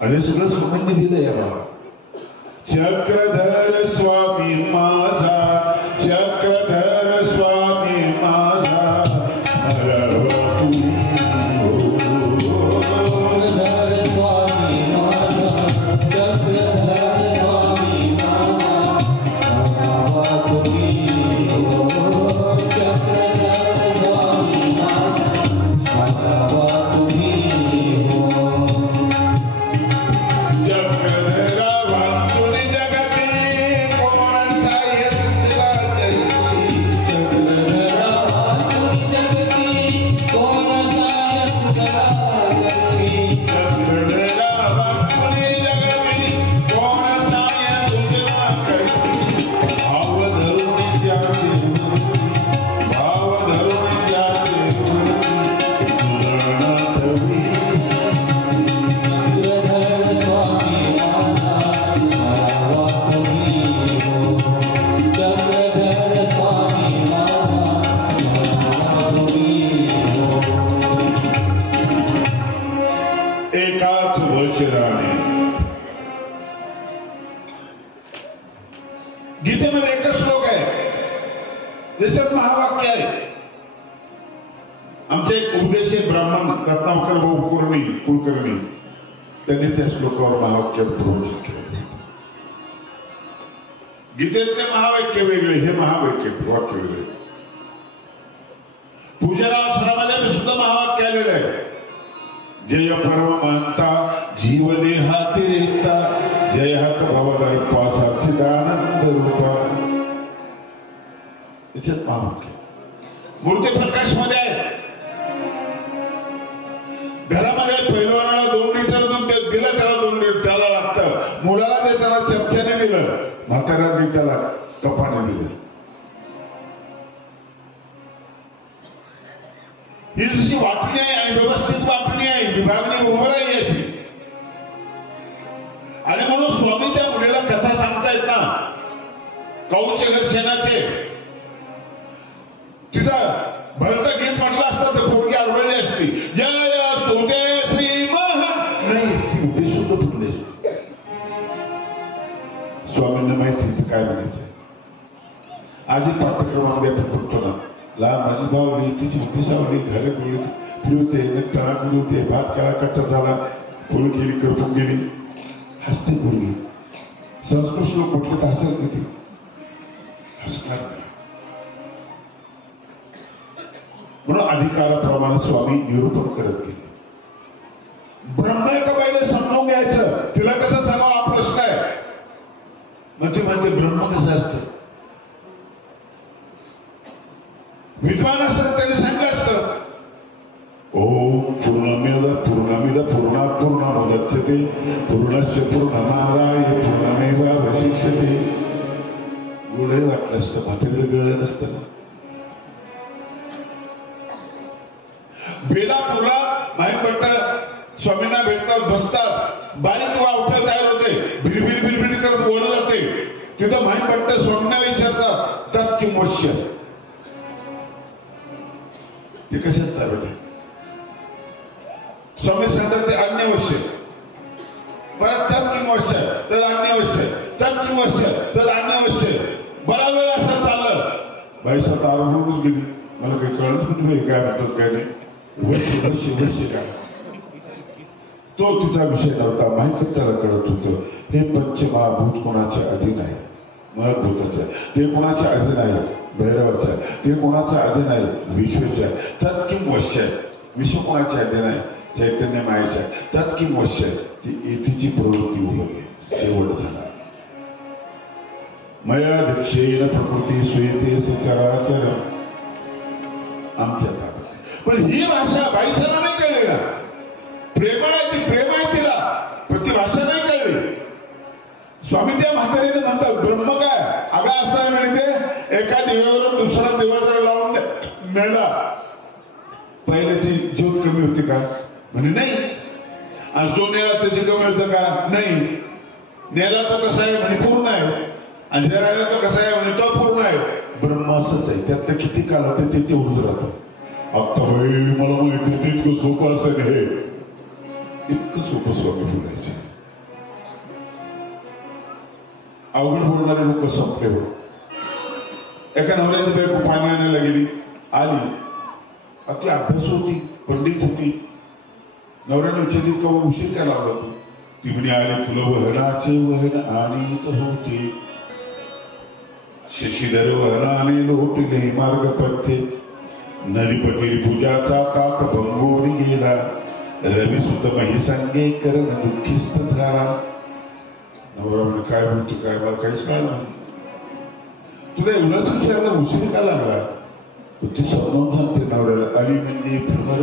आणि सगळं स्वामींनी दिलंय आम्हाला. चक्रधर स्वामी माझा, चक्रधर स्वामी माझा, गीतेमध्ये एकच श्लोक आहे, त्याच्यात महावाक्य आहे. आमचे एक उपदेशी ब्राह्मण रत्नाकर भाऊ कुलकर्णी त्यांनी त्या श्लोकावर महावाक्य प्रवचन केलं. गीतेचे महावाक्य वेगळे, हे महावाक्य वाक्य वेगळे. पूजाराम सरामध्ये सुद्धा महावाक्य आलेलं आहे. जय परमांता जीव देहाती रेता, जय हात भवदर्पा सच्चिदानंद रूपा. याच्यात महावाक्य. मूर्ती प्रकाश मध्ये आहे. घरामध्ये पैलवानाला 2 लिटर दूध दिलं, त्याला 2 लिटर त्याला लागतं. मुलाला देताना चमच्याने दिलं, म्हाताऱ्याने त्याला कपाने दिलं. ही जशी वाटणी आहे आणि व्यवस्थित वाटणी आहे, विभागणी उभं आहे अशी. आणि म्हणून स्वामी त्या मुलीला कथा सांगतायत ना, कौशल सेनाचे. तिचं भरत गीत म्हटलं असतं तर थोडकी आरवळली असती. जय स्तुते श्री महा, नाही ती उभी सुद्धा फुटली असती. स्वामींना माहिती काय म्हणायचं. आजही पाठ्यक्रमामध्ये आपण बघतो ना, लहान माझी भावली तिची मोठी सावली, घर गोळी फिरवते, नकटाळा फिरवते, भात काळा कच्चा झाला, फुल केली, करपून गेली, हसते मुलगी. संस्कृत श्लोक म्हटलं तर हसत नाही, ती हसणार नाही. म्हणून अधिकाराप्रमाणे स्वामी निरूपण करत गेले. ब्रह्मकबाईला समजून घ्यायचं, तिला कसं सांगावं हा प्रश्न आहे. मग ते म्हणते ब्रह्म कसं असतं. विद्वान असतात त्यांनी सांगितलं असतं, ओम पूर्णमेव पूर्णमिद पूर्णात् पूर्णमुदच्यते पूर्णस्य पूर्णमादाय पूर्णमेवावशिष्यते. गोडे वाटलं असतं म्हातारीला कळलं नसतं. बेलापूरला माहीमभट्ट स्वामींना भेटतात, बसतात, बारीक वावठं तयार होते, भिरभिर भिरभिर करत वर जाते. तिथं माहीमभट्ट स्वामींना विचारतात त्यात किंमत ते कशाच ताब्यात आहे. स्वामी सांगतात ते अन्यवश्य. परत त्यात किंमत तर अन्यवश्य, त्यात किंमत तर अन्यवश्य. बरा वेळ असं चाललं. बाई स्वतः आरोग्यच गेली. मला काही कळलं पण तुम्ही काय म्हणतात काय नाही. वश्य वश्य वश्य काय तो तिचा विषय नव्हता. माहीमभट्टाला कळत होतं हे पंचमहाभूत कोणाच्या अधीन आहे. महभूताच्या ते कोणाच्या अधीन आहे. भैरवाच्या ते कोणाच्या अधीन आहे. विश्वाच्या त्यात किम वश्य आहे. विश्व कोणाच्या अधीन आहे. चैतन्य मायेच्या त्यात किम वश्य आहे. ती येथीची प्रवृत्ती उलगली. शेवट झाला. मया दक्षेन प्रकृती सुयते सचराचर आमच्या ताब्यात. पण ही भाषा बाईसाला नाही कळली ना. प्रेमळ आहे ती, प्रेम आहे तिला, पण ती भाषा नाही कळली. स्वामी त्या म्हातारीने म्हणतात ब्रह्म काय अगं असं आहे म्हणते. एका दिव्यावरून दुसरा दिवा जर लावून नेला पहिल्याची ज्योत कमी होती का म्हणजे नाही. आणि जो नेला त्याची कमी होतं का नाही. नेला तो कसा आहे म्हणजे पूर्ण आहे. आणि जे राहिला तो कसा आहे म्हणजे तो पूर्ण आहे. ब्रह्म असंच आहे. त्यातलं किती काळ होते ते तेवढंच राहतं. आता मला माहिती इतकं सोपं असेल हे. इतकं सोपं स्वामी बोलायचे. अवघड बोलणारे लोक संपले हो. एका नवऱ्याची बायको पाणी आणायला गेली. आली अति अभ्यास होती, पंडित होती. नवऱ्याने विचारली का उशीर काय लावला तू. ती म्हणे आले फुलं वहनाचे वहन आणीत होते. शशीधर वहनाने लोटले मार्ग पथ्ये. नदीपती पूजाचा ताक भंगोरी गेला. रवी सुत महिसंगे करण दुःखिस्त झाला. नवरा म्हणजे काय म्हणतो काय मला काहीच कळलं नाही. तुला एवढाच विचारला उशीर का लागला. ती समजावून सांगते नवऱ्याला. अली म्हणजे भ्रमर,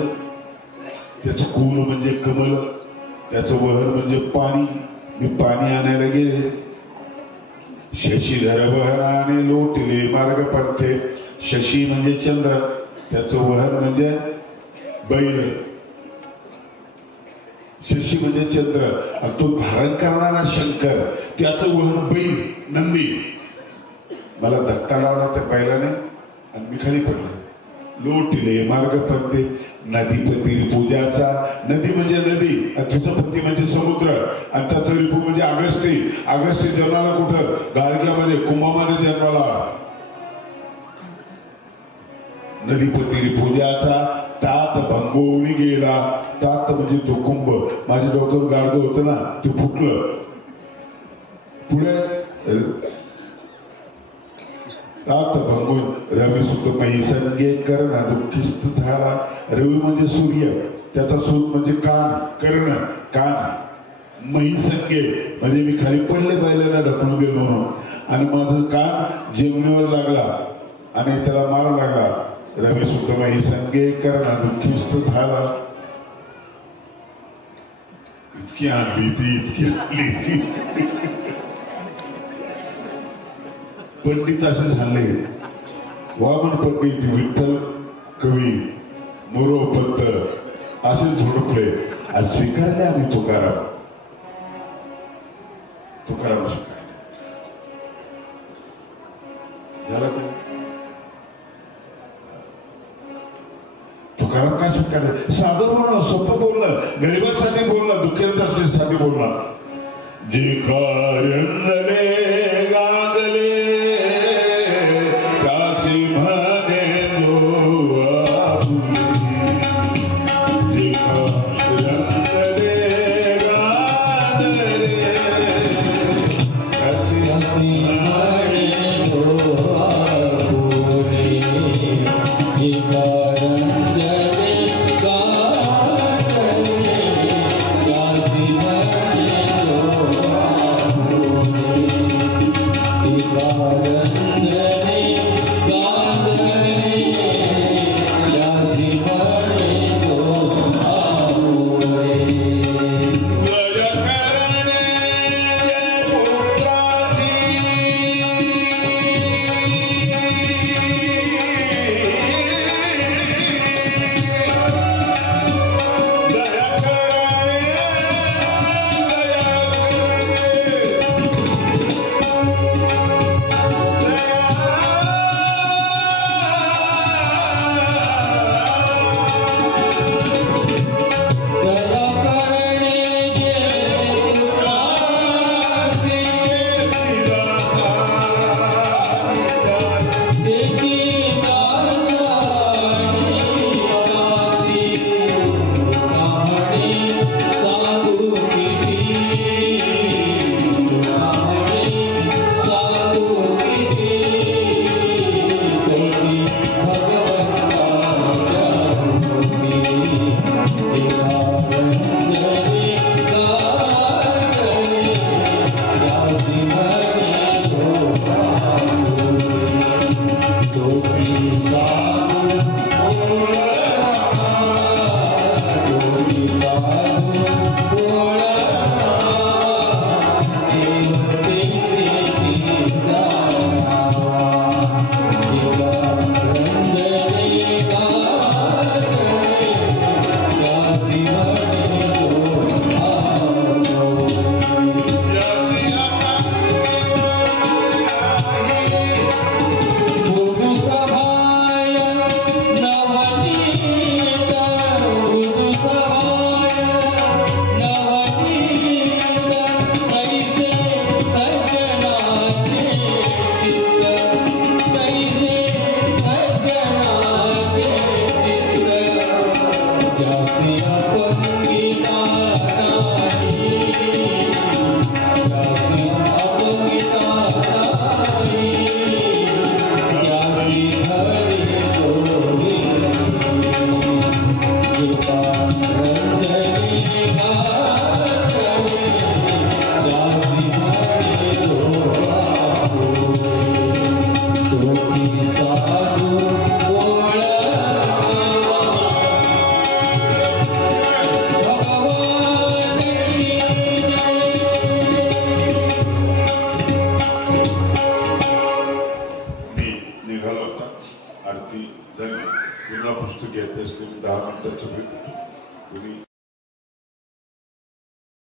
त्याचं कुल म्हणजे कमल, त्याचं वहन म्हणजे पाणी. मी पाणी आणायला गेले. शशीधर वहनाने लोटले मार्ग पथ्ये. शशी म्हणजे चंद्र, त्याचं वहन म्हणजे बैल. शशी म्हणजे चंद्र आणि तो धारण करणारा शंकर, त्याचं वहन बैल नंदी. मला धक्का लावला त्या बैलाने आणि मी खाली पडलो. लोटले मार्ग पथ्ये. नदीपती पूजाचा. नदी म्हणजे नदी आणि तुझं पती म्हणजे समुद्र आणि त्याचं रिपू म्हणजे अगस्ती. अगस्ती जन्माला कुठं गाडग्यामध्ये कुंभामध्ये जन्माला. नदीपती पूजाचा तात भंगोरी गेला. तात म्हणजे तो कुंभ. माझ्या डोक्यावर गाडगं होतं ना ते फुटलं. पुढे तात भंगून रवी सुत महिसंगे कर्ण दुःखिस्त झाला. रवी म्हणजे सूर्य, त्याचा सूत म्हणजे कान, कर्ण कान. महिसंगे म्हणजे मी खाली पडले बैलांना ढकलून गेलो म्हणून आणि माझं कान जमिनीवर लागला आणि त्याला मार लागला. रवी सुत महिसंगे कर्ण दुःखिस्त झाला. इतकी आणली ती, इतकी आणली. पंडित असे झाले. वामन पंडित, विठ्ठल कवी, मोरोपंत असे झोडपले. आज स्वीकारले आम्ही तुकाराम. तुकाराम स्वीकारले. झालं का. तुकाराम काय स्वीकारले. साधं बोलणं, सोपं बोलणं, गरिबांसाठी बोलणं, दुःखीसाठी बोलणं. जे कारंजले गांगले काशी म्हणे जो आपुले. जे कारंजले गांगले काशी म्हणे जो आपुले. जे कारंजले गांगले काशी म्हणे जो आपुले. निघाला होता. आरती झाली. पुन्हा पुस्तक घ्यायचं असते 10 मिनिटाचं